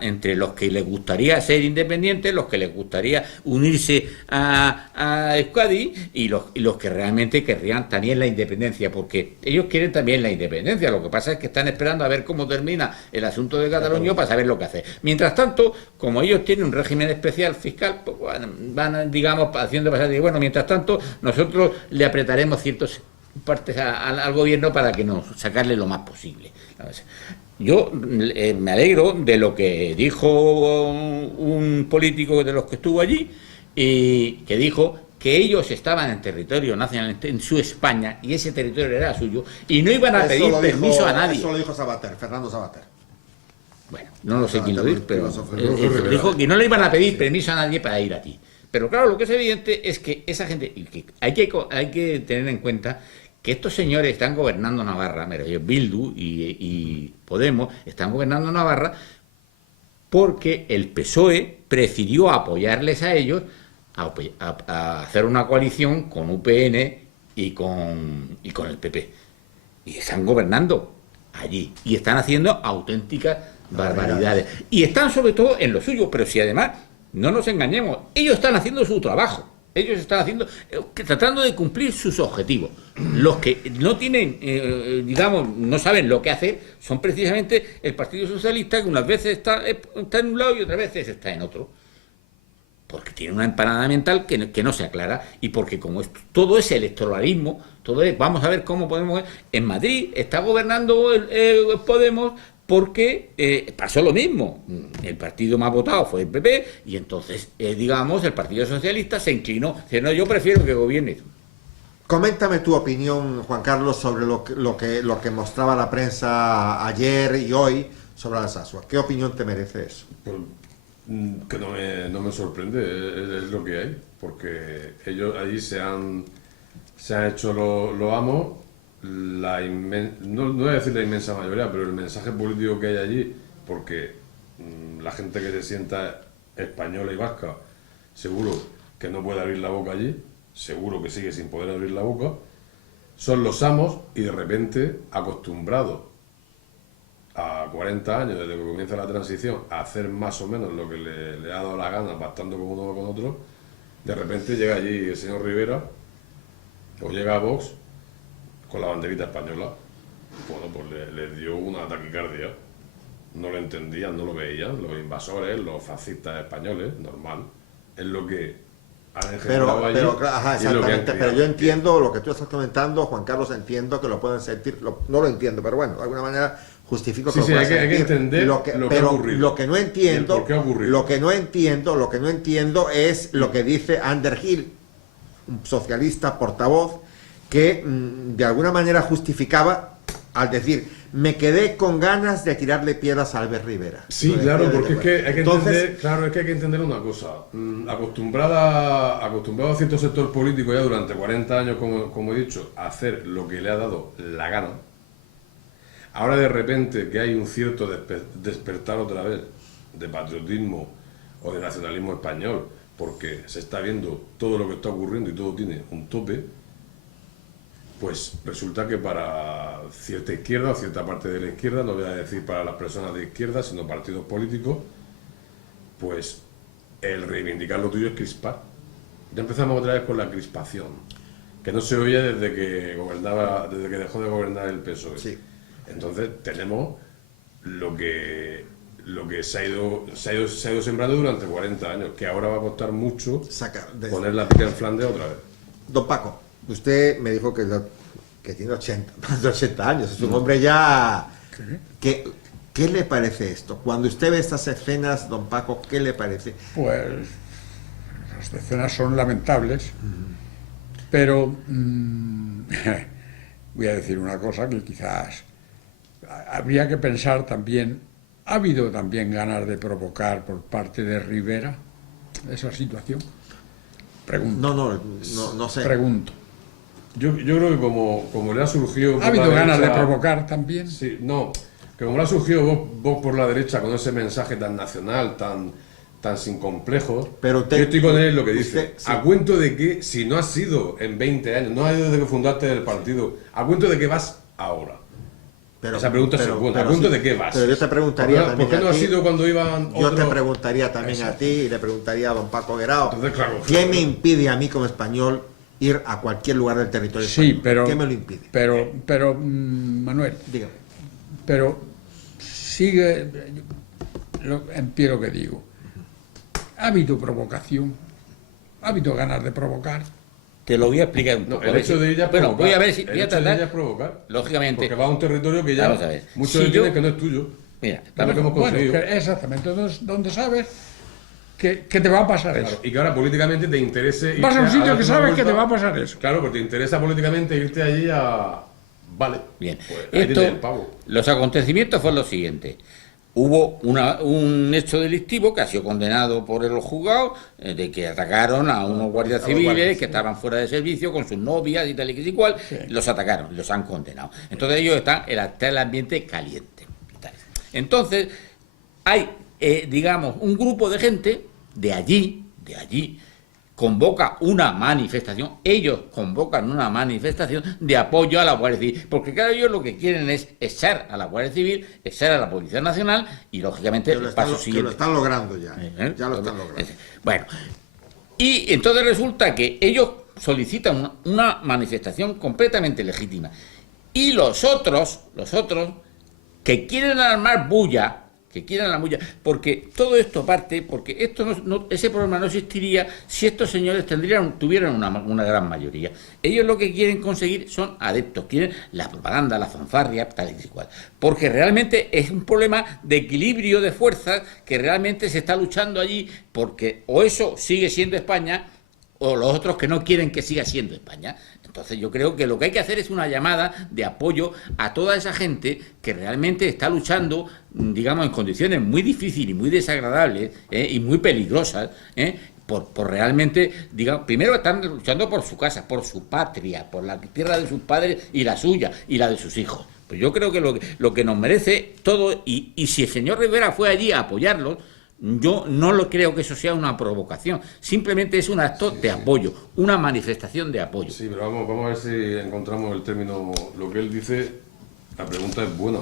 entre los que les gustaría ser independientes, los que les gustaría unirse a Euskadi y los que realmente querrían también la independencia, porque ellos quieren también la independencia. Lo que pasa es que están esperando a ver cómo termina el asunto de Cataluña para saber lo que hacer. Mientras tanto, como ellos tienen un régimen especial fiscal, pues van, digamos, haciendo pasar, bueno, mientras tanto, nosotros le apretaremos ciertos partes al gobierno para que nos sacarle lo más posible. Yo me alegro de lo que dijo un político de los que estuvo allí, y que dijo que ellos estaban en territorio nacional, en su España, y ese territorio era suyo, y no iban a pedir permiso a nadie. Eso lo dijo Sabater, Fernando Sabater. Bueno, no lo sé quién lo dijo, pero filósofo, dijo que no le iban a pedir permiso a nadie para ir allí. Pero claro, lo que es evidente es que esa gente, y que hay que tener en cuenta que estos señores están gobernando Navarra, Bildu y Podemos están gobernando Navarra porque el PSOE prefirió apoyarles a ellos a hacer una coalición con UPN y con el PP. Y están gobernando allí y están haciendo auténticas barbaridades. Y están sobre todo en lo suyo, pero si además, no nos engañemos, ellos están haciendo su trabajo. Ellos están tratando de cumplir sus objetivos. Los que no tienen, digamos, no saben lo que hacer, son precisamente el Partido Socialista, que unas veces está en un lado y otras veces está en otro. Porque tiene una empanada mental que no se aclara, y porque como todo es electoralismo, vamos a ver cómo podemos... En Madrid está gobernando Podemos, porque pasó lo mismo. El partido más votado fue el PP, y entonces, digamos, el Partido Socialista se inclinó. Dice, no, yo prefiero que gobierne tú. Coméntame tu opinión, Juan Carlos, sobre lo que mostraba la prensa ayer y hoy sobre Alsasua. ¿Qué opinión te merece eso? Pues, que no me sorprende, es lo que hay, porque ellos allí se han hecho los amos. No voy a decir la inmensa mayoría, pero el mensaje político que hay allí, porque la gente que se sienta española y vasca, seguro que no puede abrir la boca allí, seguro que sigue sin poder abrir la boca, son los amos y de repente, acostumbrados a 40 años desde que comienza la transición a hacer más o menos lo que le ha dado la gana, pactando con uno o con otro, de repente llega allí el señor Rivera o llega a Vox con la banderita española. Bueno, pues le dio una taquicardia. No lo entendían, no lo veían, los invasores, los fascistas españoles, normal. Es lo que han engendrado allí. Ajá, y es lo que han exactamente. Pero criado. yo entiendo lo que tú estás comentando, Juan Carlos, entiendo que lo pueden sentir, no lo entiendo, pero bueno, de alguna manera justifico que Sí, lo sí, puedan hay que sentir. entender lo que ha pero ocurrido. lo que no entiendo, Y el por qué ha ocurrido. lo que no entiendo es lo que dice Ander Hill, un socialista portavoz, que de alguna manera justificaba al decir, me quedé con ganas de tirarle piedras a Albert Rivera. Sí, Lo claro, decía porque es desde que hay que Entonces, entender, claro, es que hay que entender una cosa. Acostumbrado a cierto sector político ya durante 40 años, como he dicho, a hacer lo que le ha dado la gana. Ahora de repente que hay un cierto despertar otra vez de patriotismo o de nacionalismo español, porque se está viendo todo lo que está ocurriendo y todo tiene un tope, pues resulta que para cierta izquierda o cierta parte de la izquierda, no voy a decir para las personas de izquierda, sino partidos políticos, pues el reivindicar lo tuyo es crispar. Ya empezamos otra vez con la crispación, que no se oía desde que dejó de gobernar el PSOE. Sí. Entonces tenemos lo que se ha ido sembrando durante 40 años, que ahora va a costar mucho poner la pica en Flandes otra vez. Don Paco, usted me dijo que tiene 80, más de 80 años, es un hombre ya... ¿Qué le parece esto? Cuando usted ve estas escenas, don Paco, ¿qué le parece? Pues las escenas son lamentables, pero voy a decir una cosa que quizás habría que pensar también. ¿Ha habido también ganas de provocar por parte de Rivera esa situación? Pregunto. No sé. Pregunto. Yo creo que como le ha surgido... ¿Ha habido ganas de derecha, provocar también? Sí, no, que como le ha surgido Vox por la derecha con ese mensaje tan nacional, tan sin complejos, Pero yo estoy con él en lo que dice. usted, sí. ¿A cuento de que, si no has sido en 20 años, no has ido desde que fundaste el partido, a cuento de que vas ahora? Esa pregunta es buena. ¿A cuento de qué vas? Pero yo te preguntaría ¿Por también qué no a has ti, sido cuando iban yo te otros? preguntaría también a ti y le preguntaría a don Paco Guerao, Entonces, claro, ¿qué me impide a mí como español ir a cualquier lugar del territorio Sí, español? pero... ¿Qué me lo impide? Pero Manuel, Dígame. pero sigue en pie lo que digo. ¿Ha habido provocación? ¿Ha habido ganas de provocar? Te lo voy a explicar un No, poco. el hecho de ella es bueno, provocar. voy a ver si El voy a hecho de tratar, ella es provocar. lógicamente. Porque va a un territorio que ya Vamos a ver. muchos Si entienden yo- que no es tuyo. Mira, Es lo que hemos Bueno, conseguido. exactamente. Entonces, ¿dónde sabes que te va a pasar Claro, eso? y que ahora políticamente te interese... Vas a un irte sitio darte que una sabes que vuelta. te va a pasar eso. Claro, pero te interesa políticamente irte allí a... Vale. bien. Pues ahí Esto, tienes el pavo. los acontecimientos fueron los siguientes. Hubo un hecho delictivo que ha sido condenado por los juzgados de que atacaron a unos guardias civiles que estaban fuera de servicio con sus novias y tal y que sí cual. Los atacaron, los han condenado. Entonces ellos está el ambiente caliente. Entonces hay, digamos, un grupo de gente de allí, convoca una manifestación, ellos convocan una manifestación de apoyo a la Guardia Civil, porque claro, ellos lo que quieren es echar a la Guardia Civil, echar a la Policía Nacional y lógicamente Que lo el paso están, que siguiente. lo están logrando ya. ¿Eh? Ya lo están logrando. Bueno, y entonces resulta que ellos solicitan una manifestación completamente legítima. Y los otros que quieren armar bulla, porque todo esto parte, porque ese problema no existiría si estos señores tuvieran una gran mayoría. Ellos lo que quieren conseguir son adeptos, quieren la propaganda, la fanfarria, tal y cual. Porque realmente es un problema de equilibrio de fuerzas que realmente se está luchando allí, porque o eso sigue siendo España, o los otros que no quieren que siga siendo España. Entonces yo creo que lo que hay que hacer es una llamada de apoyo a toda esa gente que realmente está luchando, digamos, en condiciones muy difíciles y muy desagradables y muy peligrosas, por realmente, digamos, primero están luchando por su casa, por su patria, por la tierra de sus padres y la suya y la de sus hijos. Pues yo creo que lo que nos merece todo, y si el señor Rivera fue allí a apoyarlos, Yo no lo creo que eso sea una provocación, simplemente es un acto de apoyo, una manifestación de apoyo. Sí, pero vamos a ver si encontramos el término. Lo que él dice, la pregunta es buena.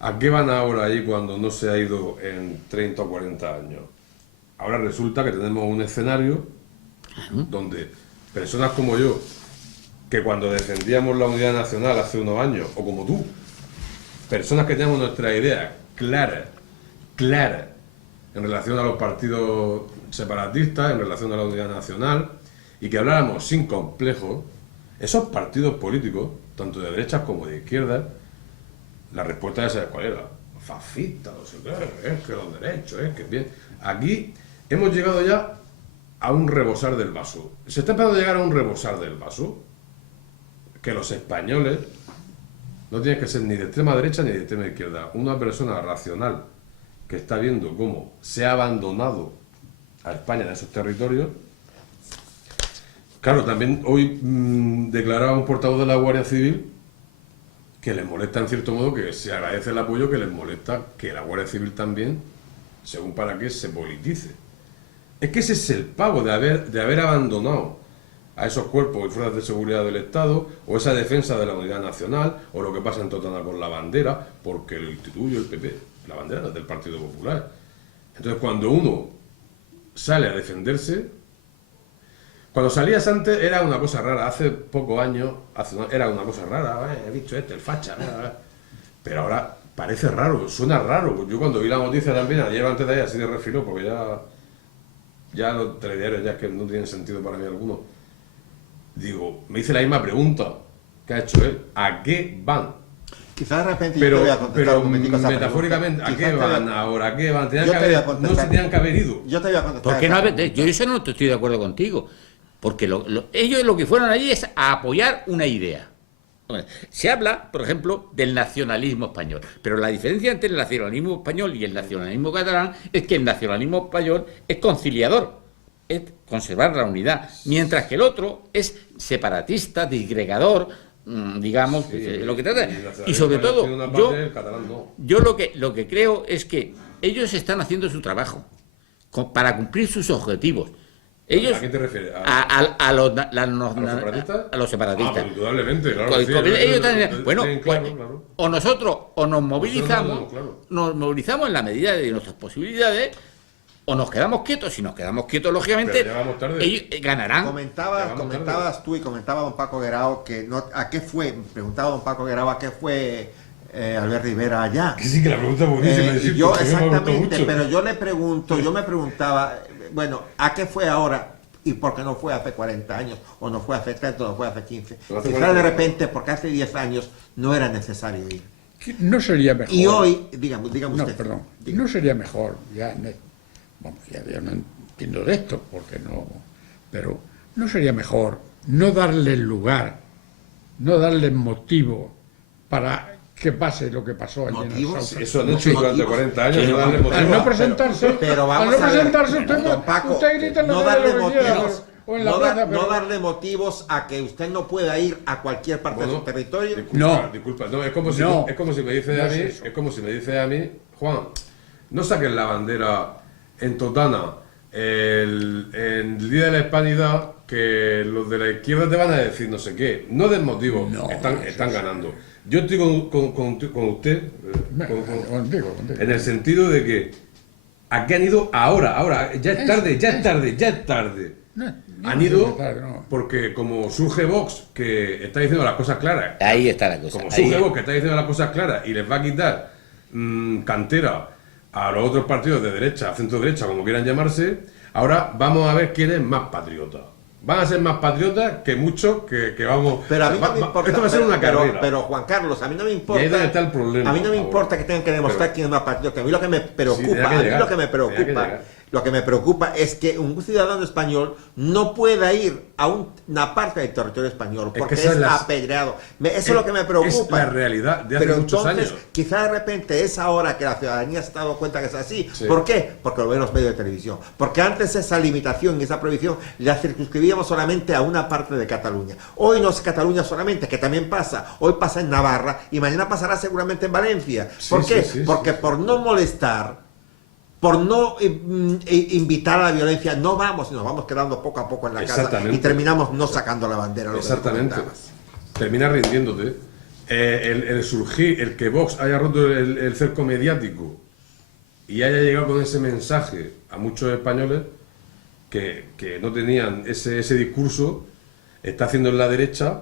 ¿A qué van ahora allí cuando no se ha ido en 30 o 40 años? Ahora resulta que tenemos un escenario donde personas como yo, que cuando defendíamos la unidad nacional hace unos años, o como tú, personas que tenemos nuestras ideas claras en relación a los partidos separatistas, en relación a la unidad nacional, y que habláramos sin complejos, esos partidos políticos, tanto de derechas como de izquierdas, la respuesta esa es cuál era: fascista, no sé qué, es que los derechos, es que bien. Aquí hemos llegado ya a un rebosar del vaso. Se está empezando a llegar a un rebosar del vaso que los españoles no tienen que ser ni de extrema derecha ni de extrema izquierda. Una persona racional que está viendo cómo se ha abandonado a España en esos territorios. Claro, también hoy declaraba un portavoz de la Guardia Civil que les molesta en cierto modo, que se agradece el apoyo, que les molesta que la Guardia Civil también, según para qué, se politice. Es que ese es el pago de haber abandonado a esos cuerpos y fuerzas de seguridad del Estado, o esa defensa de la unidad nacional, o lo que pasa en Totana con la bandera, porque lo instituye el PP, la bandera no es del Partido Popular. Entonces, cuando uno sale a defenderse, cuando salías antes era una cosa rara, hace pocos años era una cosa rara, he visto el facha, pero ahora parece raro, suena raro. Yo cuando vi la noticia también, ayer o antes de ayer, así de refiló, porque ya los telediarios ya es que no tienen sentido para mí alguno, digo, me hice la misma pregunta que ha hecho él: ¿a qué van? Quizás de repente Pero, yo te voy a contestar un momentico esa metafóricamente, pregunta. ¿a qué van ahora? ¿A qué van? No se tenían que haber ido. Yo te voy a contestar. Porque esa no, pregunta. yo eso no estoy de acuerdo contigo, porque ellos lo que fueron allí es a apoyar una idea. Se habla, por ejemplo, del nacionalismo español, pero la diferencia entre el nacionalismo español y el nacionalismo catalán es que el nacionalismo español es conciliador, es conservar la unidad, mientras que el otro es separatista, disgregador, digamos, Sí, lo que trata. Y el sobre nacionalismo todo, tiene una parte, el catalán no. yo lo que creo es que ellos están haciendo su trabajo para cumplir sus objetivos. Ellos, ¿A qué te refieres? a los separatistas? A los separatistas. Ah, pues indudablemente, claro. Con- sí, con- ellos también- bueno, sí, pues, claro. o nosotros o nos movilizamos, no, claro. nos movilizamos en la medida de nuestras posibilidades, o nos quedamos quietos. Si nos quedamos quietos, lógicamente, Pero ya vamos tarde. ellos ganarán. Comentabas tú y comentaba don Paco Guerao que no, ¿a qué fue? Preguntaba don Paco Guerao a qué fue Albert Rivera allá. Que sí, que la pregunta es buenísima. Y sí, yo porque a mí me gustó exactamente, mucho. pero yo me preguntaba, bueno, ¿a qué fue ahora? ¿Y por qué no fue hace 40 años? ¿O no fue hace 30, o no fue hace 15? Pero hace Quizás 40 de repente, porque hace 10 años no era necesario ir. No sería mejor. Y hoy, dígame No, usted. perdón. Dígame. No sería mejor. Ya no entiendo de esto, porque no. Pero no sería mejor no darle lugar, no darle motivo para que pase lo que pasó allí en el ¿Motivos? Sauce. Eso han hecho durante 40 años. Sí, no darle al motivo. Al no presentarse, Pero vamos al no a ver, presentarse usted, don Paco, usted grita en la no calle darle lo que quiera, motivos, o en la plaza, pero no darle motivos a que usted no pueda ir a cualquier parte de Bueno, su territorio. Disculpa, no, es como si, No. es como si me dice No a es mí, eso. es como si me dice a mí, Juan, no saques la bandera en Totana en el Día de la Hispanidad, que los de la izquierda te van a decir no sé qué. No des motivo, No, están ganando. Yo estoy con usted, Contigo. en el sentido de que ¿a qué han ido ahora? Ya es tarde. Han ido porque como surge Vox, que está diciendo las cosas claras, Ahí está la cosa. como ahí- surge Vox, que está diciendo las cosas claras y les va a quitar cantera a los otros partidos de derecha, centro derecha, como quieran llamarse, ahora vamos a ver quién es más patriota. Van a ser más patriotas que muchos que vamos... Pero a mí no me importa. Esto va a ser una carrera. Pero Juan Carlos, a mí no me importa. Y ahí es donde está el problema, A mí no me por importa favor. que tengan que demostrar Pero- quién es más patriota. A mí lo que me preocupa, tenía que llegar, tenía que llegar. lo que me preocupa es que un ciudadano español no pueda ir a una parte del territorio español que porque esa es es la- apedreado. Eso es lo que me preocupa. Es la realidad de hace Pero muchos entonces, años. quizás de repente es ahora que la ciudadanía se ha dado cuenta que es así. Sí. ¿Por qué? Porque lo ven los medios de televisión. Porque antes esa limitación y esa prohibición la circunscribíamos solamente a una parte de Cataluña. Hoy no es Cataluña solamente, que también pasa. Hoy pasa en Navarra y mañana pasará seguramente en Valencia. Sí, ¿Por qué? sí, sí, Porque sí. por no molestar, por no invitar a la violencia, no vamos, nos vamos quedando poco a poco en la casa y terminamos no sacando la bandera. Exactamente. Termina rindiéndote. El surgir, el que Vox haya roto el cerco mediático y haya llegado con ese mensaje a muchos españoles que no tenían ese discurso, está haciendo en la derecha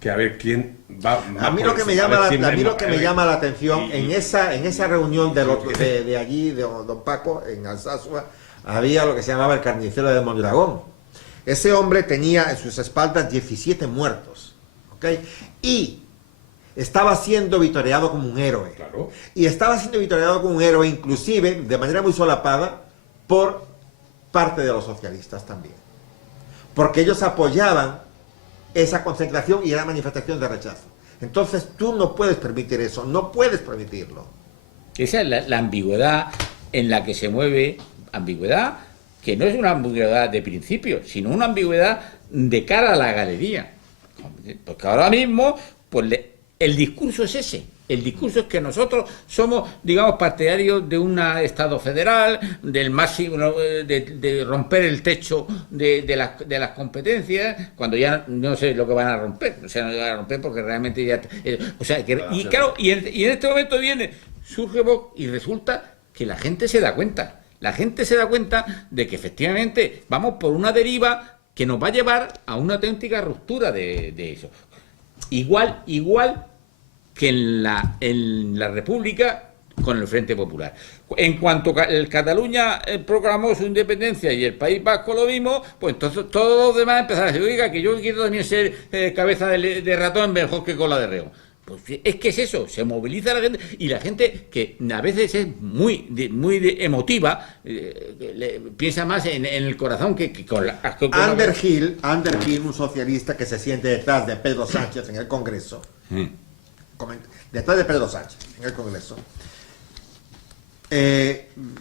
que a ver quién va más. A mí lo que me llama la atención, en esa reunión de allí, de don Paco, en Alsasua, había lo que se llamaba el carnicero de Mondragón. Ese hombre tenía en sus espaldas 17 muertos, ¿ok? Y estaba siendo vitoreado como un héroe. Claro. Y estaba siendo vitoreado como un héroe, inclusive, de manera muy solapada, por parte de los socialistas también. Porque ellos apoyaban esa concentración y era manifestación de rechazo. Entonces tú no puedes permitir eso, no puedes permitirlo. Esa es la ambigüedad en la que se mueve, ambigüedad que no es una ambigüedad de principio, sino una ambigüedad de cara a la galería. Porque ahora mismo, pues el discurso es ese. El discurso es que nosotros somos, digamos, partidarios de un Estado federal, del máximo, de romper el techo de las competencias, cuando ya no sé lo que van a romper. O sea, no van a romper porque realmente ya... o sea, y claro, y en este momento surge Vox y resulta que la gente se da cuenta. La gente se da cuenta de que efectivamente vamos por una deriva que nos va a llevar a una auténtica ruptura de eso. Igual que en la República con el Frente Popular. En cuanto el Cataluña proclamó su independencia y el País Vasco lo mismo, pues entonces todos los demás empezaron a decir, oiga, que yo quiero también ser cabeza de ratón mejor que cola de reo. Pues es que es eso, se moviliza la gente, y la gente que a veces es muy emotiva, piensa más en el corazón que con la... Underhill, un socialista que se siente detrás de Pedro Sánchez en el Congreso, detrás de Pedro Sánchez en el Congreso,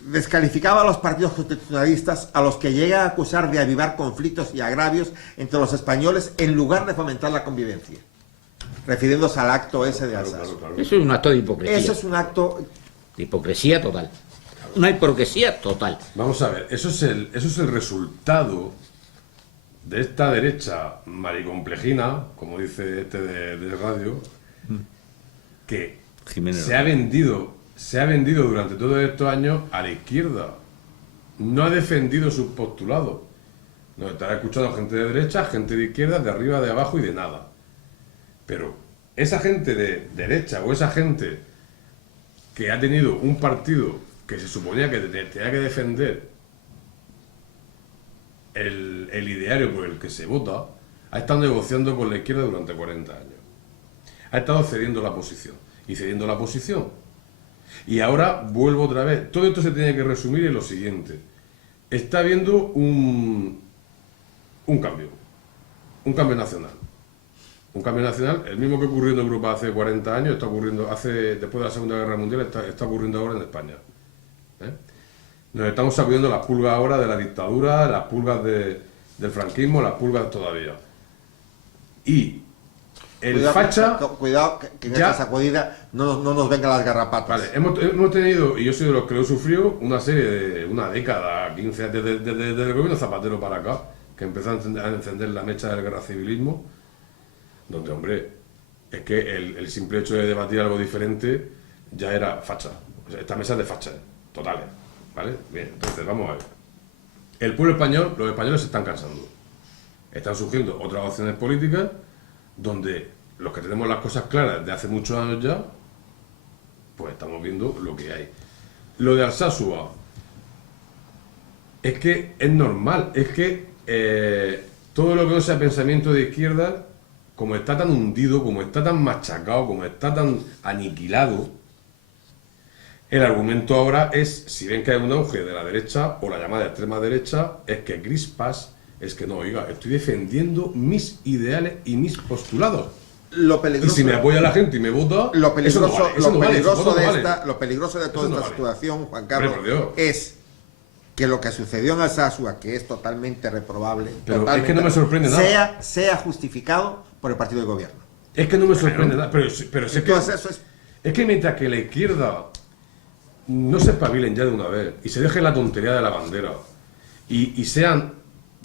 descalificaba a los partidos constitucionalistas, a los que llega a acusar de avivar conflictos y agravios entre los españoles en lugar de fomentar la convivencia, refiriéndose al acto ese de Alsacia. Claro. Eso es un acto de hipocresía. Eso es un acto de hipocresía total. Una hipocresía total. Vamos a ver, eso es el resultado de esta derecha maricomplejina, como dice este de radio, que Jiménez se ha vendido durante todos estos años a la izquierda. No ha defendido sus postulados. Nos estará escuchando gente de derecha, gente de izquierda, de arriba, de abajo y de nada. Pero esa gente de derecha o esa gente que ha tenido un partido que se suponía que tenía que defender el ideario por el que se vota, ha estado negociando con la izquierda durante 40 años. Ha estado cediendo la posición y cediendo la posición. Y ahora vuelvo otra vez. Todo esto se tiene que resumir en lo siguiente. Está habiendo un cambio nacional. Un cambio nacional, el mismo que ocurrió en Europa hace 40 años, está ocurriendo después de la Segunda Guerra Mundial, está ocurriendo ahora en España. Nos estamos sacudiendo las pulgas ahora de la dictadura, las pulgas del franquismo, las pulgas todavía. Y cuidado que en esta sacudida no nos vengan las garrapatas. Vale, hemos tenido, y yo soy de los que lo he sufrido, una serie de una década, 15, desde el gobierno Zapatero para acá, que empezó a encender la mecha del guerra civilismo, donde, hombre, es que el simple hecho de debatir algo diferente ya era facha. O sea, esta mesa es de fachas totales, ¿vale? Bien, entonces vamos a ver. El pueblo español, los españoles se están cansando. Están surgiendo otras opciones políticas donde los que tenemos las cosas claras de hace muchos años ya, pues estamos viendo lo que hay. Lo de Alsasua, es que es normal, es que todo lo que no sea pensamiento de izquierda, como está tan hundido, como está tan machacado, como está tan aniquilado, el argumento ahora es, si ven que hay un auge de la derecha, o la llamada extrema derecha, es que crispas, es que no, oiga, estoy defendiendo mis ideales y mis postulados. Lo peligroso, y si me apoya la gente y me vota, lo peligroso de toda no esta situación, Juan Carlos, es que lo que sucedió en Alsasua, que es totalmente reprobable, pero es que no me sorprende nada, sea justificado por el partido de gobierno. Es que no me sorprende nada, pero es que mientras que la izquierda no se espabilen ya de una vez y se dejen la tontería de la bandera y sean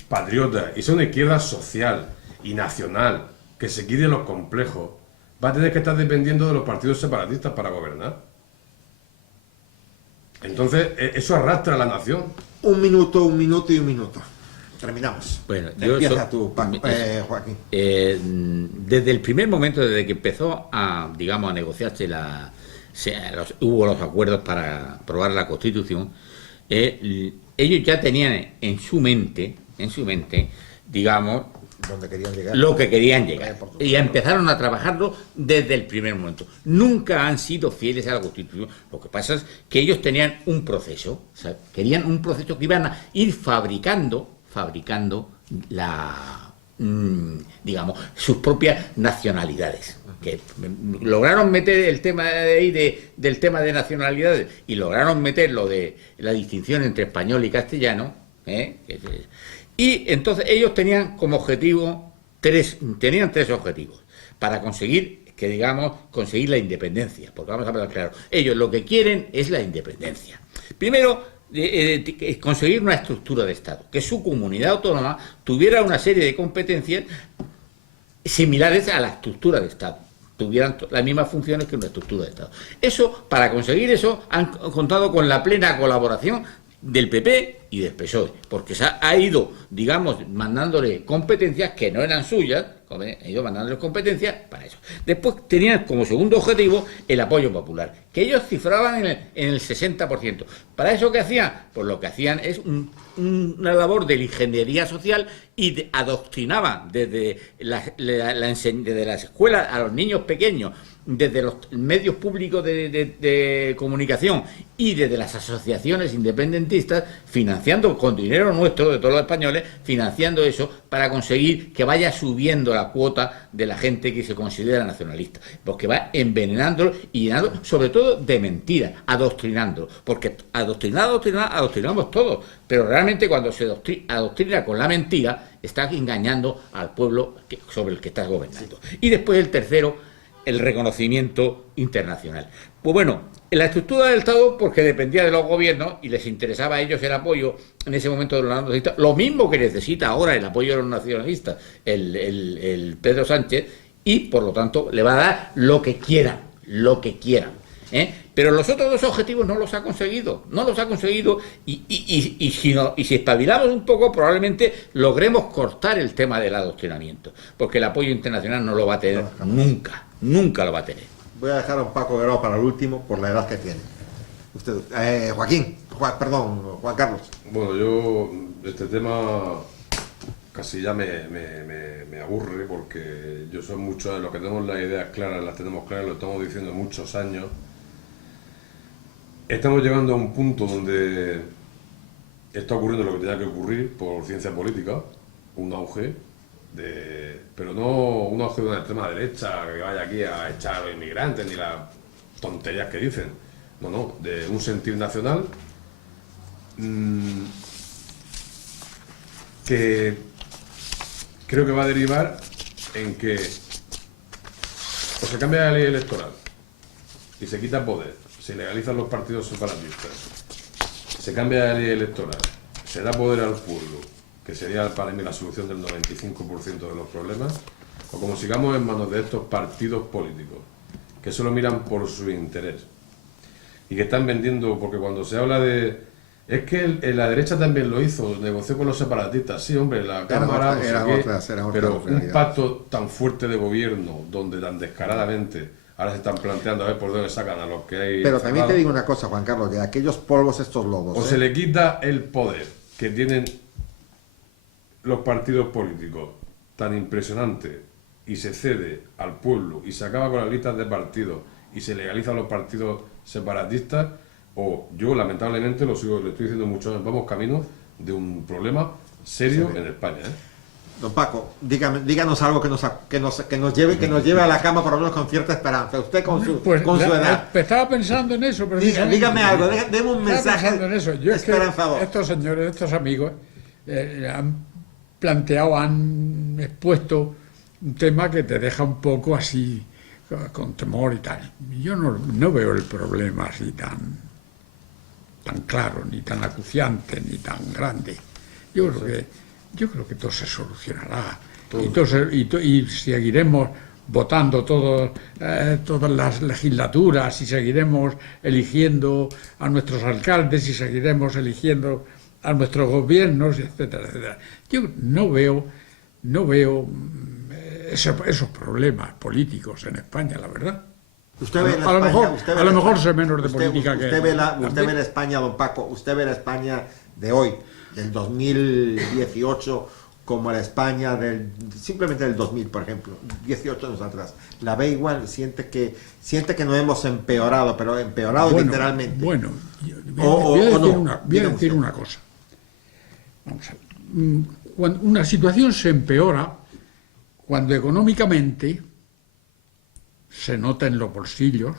patriotas y sean una izquierda social y nacional, que se quiten los complejos, va a tener que estar dependiendo de los partidos separatistas para gobernar. Entonces, eso arrastra a la nación. Un minuto y un minuto. Terminamos. Bueno, Empieza tú, Joaquín. Desde el primer momento, desde que empezó a, digamos, a negociarse hubo los acuerdos para aprobar la Constitución, ellos ya tenían en su mente, digamos, ¿Dónde querían llegar? lo que querían llegar. Y empezaron a trabajarlo desde el primer momento. Nunca han sido fieles a la Constitución. Lo que pasa es que ellos tenían un proceso, o sea, querían un proceso que iban a ir fabricando digamos, sus propias nacionalidades. Que lograron meter el tema de ahí del tema de nacionalidades y lograron meter lo de la distinción entre español y castellano, y entonces ellos tenían como objetivo tres objetivos para conseguir conseguir la independencia, porque vamos a hablar claro, ellos lo que quieren es la independencia. Primero, conseguir una estructura de Estado, que su comunidad autónoma tuviera una serie de competencias similares a la estructura de Estado, tuvieran las mismas funciones que una estructura de Estado. Para conseguir eso, han contado con la plena colaboración del PP y del PSOE, porque se ha ido, digamos, mandándole competencias que no eran suyas, ha ido mandándole competencias para eso. Después tenían como segundo objetivo el apoyo popular, que ellos cifraban en el 60%. ¿Para eso qué hacían? Pues lo que hacían es una labor de ingeniería social y adoctrinaban desde desde las escuelas a los niños pequeños, desde los medios públicos de comunicación y desde las asociaciones independentistas, financiando con dinero nuestro, de todos los españoles, financiando eso para conseguir que vaya subiendo la cuota de la gente que se considera nacionalista, porque va envenenándolo y llenando, sobre todo de mentiras, adoctrinando, porque adoctrinamos todos, pero realmente cuando se adoctrina con la mentira, estás engañando al pueblo sobre el que estás gobernando. Y después el tercero, el reconocimiento internacional. Pues bueno, en la estructura del Estado, porque dependía de los gobiernos y les interesaba a ellos el apoyo en ese momento de los nacionalistas, lo mismo que necesita ahora el apoyo de los nacionalistas el Pedro Sánchez, y por lo tanto le va a dar lo que quieran. Pero los otros dos objetivos no los ha conseguido, y si espabilamos un poco probablemente logremos cortar el tema del adoctrinamiento, porque el apoyo internacional no lo va a tener nunca lo va a tener. Voy a dejar a un Paco Guerrero para el último por la edad que tiene. Juan Carlos. Bueno, yo este tema casi ya me aburre, porque yo soy mucho de los que tenemos las ideas claras, las tenemos claras, lo estamos diciendo muchos años. Estamos llegando a un punto donde está ocurriendo lo que tenía que ocurrir por ciencia política, un auge, pero no un auge de una extrema derecha que vaya aquí a echar a los inmigrantes ni las tonterías que dicen, no, de un sentir nacional que creo que va a derivar en que o se cambia la ley electoral y se quita poder, se legalizan los partidos separatistas, se cambia la ley electoral, se da poder al pueblo, que sería para mí la solución del 95% de los problemas, o como sigamos en manos de estos partidos políticos, que solo miran por su interés y que están vendiendo, porque cuando se habla de... Es que la derecha también lo hizo, negoció con los separatistas, sí, hombre, la Cámara, pero un pacto tan fuerte de gobierno, donde tan descaradamente ahora se están planteando a ver por dónde sacan a los que hay... Pero también te digo una cosa, Juan Carlos, de aquellos polvos estos lobos... O se le quita el poder que tienen los partidos políticos tan impresionante y se cede al pueblo y se acaba con las listas de partidos y se legalizan los partidos separatistas, o yo lamentablemente lo estoy diciendo mucho, vamos camino de un problema serio en España. Don Paco, díganos algo que nos lleve a la cama por lo menos con cierta esperanza. Usted con su edad. Estaba pensando en eso, pero dígame algo, déme un mensaje en eso. Yo esperanzador. Estos señores, estos amigos, han expuesto un tema que te deja un poco así, con temor y tal. Yo no veo el problema así tan tan claro, ni tan acuciante, ni tan grande. Yo creo que todo se solucionará. Y seguiremos votando todas las legislaturas, y seguiremos eligiendo a nuestros alcaldes, y seguiremos eligiendo a nuestros gobiernos, etcétera, etcétera. Yo no veo esos problemas políticos en España, la verdad. Usted ve A lo mejor sé menos de política que... Usted ve la España, don Paco, usted ve la España de hoy, del 2018, como la España simplemente del 2000, por ejemplo, 18 años atrás. ¿La ve igual? ¿Siente que no hemos empeorado, pero empeorado literalmente? Bueno, voy a decir una cosa. Vamos a ver. Cuando una situación se empeora cuando económicamente se nota en los bolsillos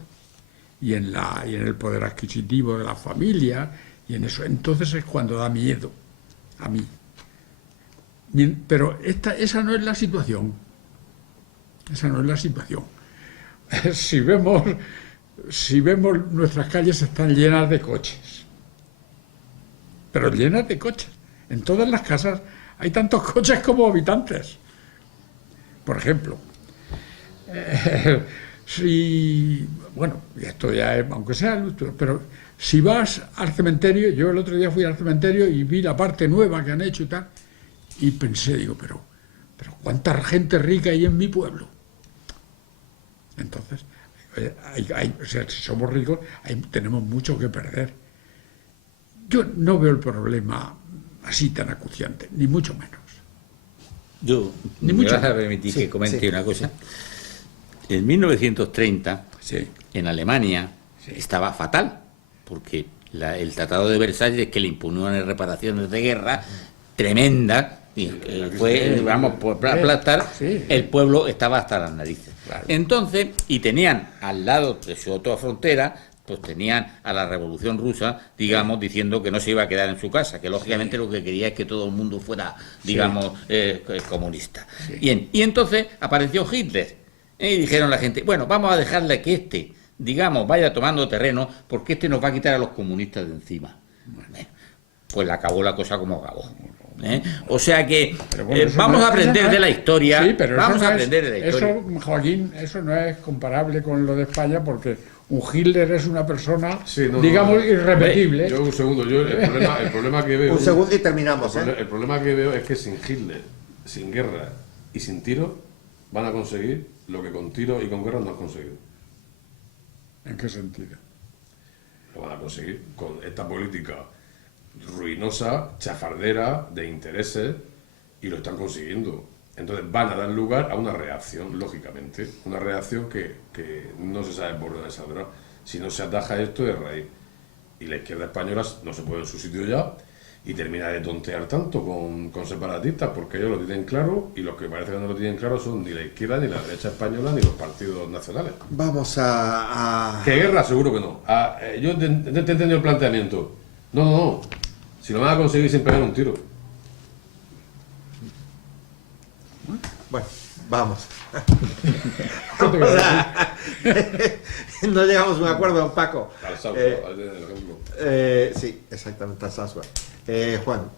y en el poder adquisitivo de la familia, y en eso, entonces es cuando da miedo a mí. Pero esa no es la situación. Esa no es la situación. Si vemos nuestras calles están llenas de coches. Pero llenas de coches. En todas las casas hay tantos coches como habitantes. Por ejemplo, bueno, esto ya es, aunque sea, pero si vas al cementerio, yo el otro día fui al cementerio y vi la parte nueva que han hecho y tal, y pensé, digo, pero cuánta gente rica hay en mi pueblo. Entonces, o sea, si somos ricos, tenemos mucho que perder. Yo no veo el problema así tan acuciante, ni mucho menos. ¿Me vas a permitir que comente una cosa? En 1930, en Alemania, estaba fatal, porque el Tratado de Versalles, que le imponían reparaciones de guerra tremendas, y fue, vamos, por aplastar, el pueblo estaba hasta las narices. Claro. Entonces, y tenían al lado de su otra frontera, pues tenían a la Revolución Rusa, digamos, diciendo que no se iba a quedar en su casa, que lógicamente lo que quería es que todo el mundo fuera, digamos, comunista. Bien, y entonces apareció Hitler, y dijeron la gente, bueno, vamos a dejarle que digamos, vaya tomando terreno, porque nos va a quitar a los comunistas de encima. Bueno, pues acabó la cosa como acabó. O sea que bueno, vamos a aprender de la historia. Sí, pero vamos a aprender de la historia. Eso, Joaquín, eso no es comparable con lo de España, porque un Hitler es una persona, digamos, irrepetible. Yo un segundo, el problema que veo... Un segundo y terminamos. El problema que veo es que sin Hitler, sin guerra y sin tiro, van a conseguir lo que con tiro y con guerra no han conseguido. ¿En qué sentido? Lo van a conseguir con esta política ruinosa, chafardera, de intereses, y lo están consiguiendo. Entonces van a dar lugar a una reacción, lógicamente, una reacción que no se sabe por dónde saldrá. Si no se ataja esto de raíz. Y la izquierda española no se pone en su sitio ya y termina de tontear tanto con separatistas, porque ellos lo tienen claro, y los que parece que no lo tienen claro son ni la izquierda, ni la derecha española, ni los partidos nacionales. Vamos a... ¿Qué guerra? Seguro que no. Yo te he entendido el planteamiento. No. Si lo van a conseguir sin pegar un tiro. Bueno, vamos. No llegamos a un acuerdo, don Paco. Sí, exactamente, al Sasua. Juan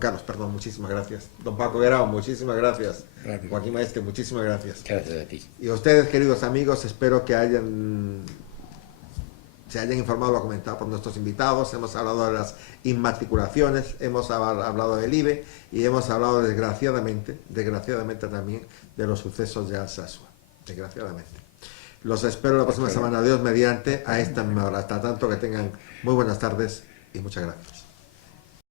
Carlos, perdón, muchísimas gracias. Don Paco Guerrero, muchísimas gracias. Joaquín Maestre, muchísimas gracias. Gracias a ti. Y a ustedes, queridos amigos, espero que se hayan informado o comentado por nuestros invitados. Hemos hablado de las inmatriculaciones, hemos hablado del IBE y hemos hablado desgraciadamente también de los sucesos de Alsasua. Desgraciadamente. Los espero la próxima semana, Dios mediante, a esta misma hora. Hasta tanto, que tengan muy buenas tardes y muchas gracias.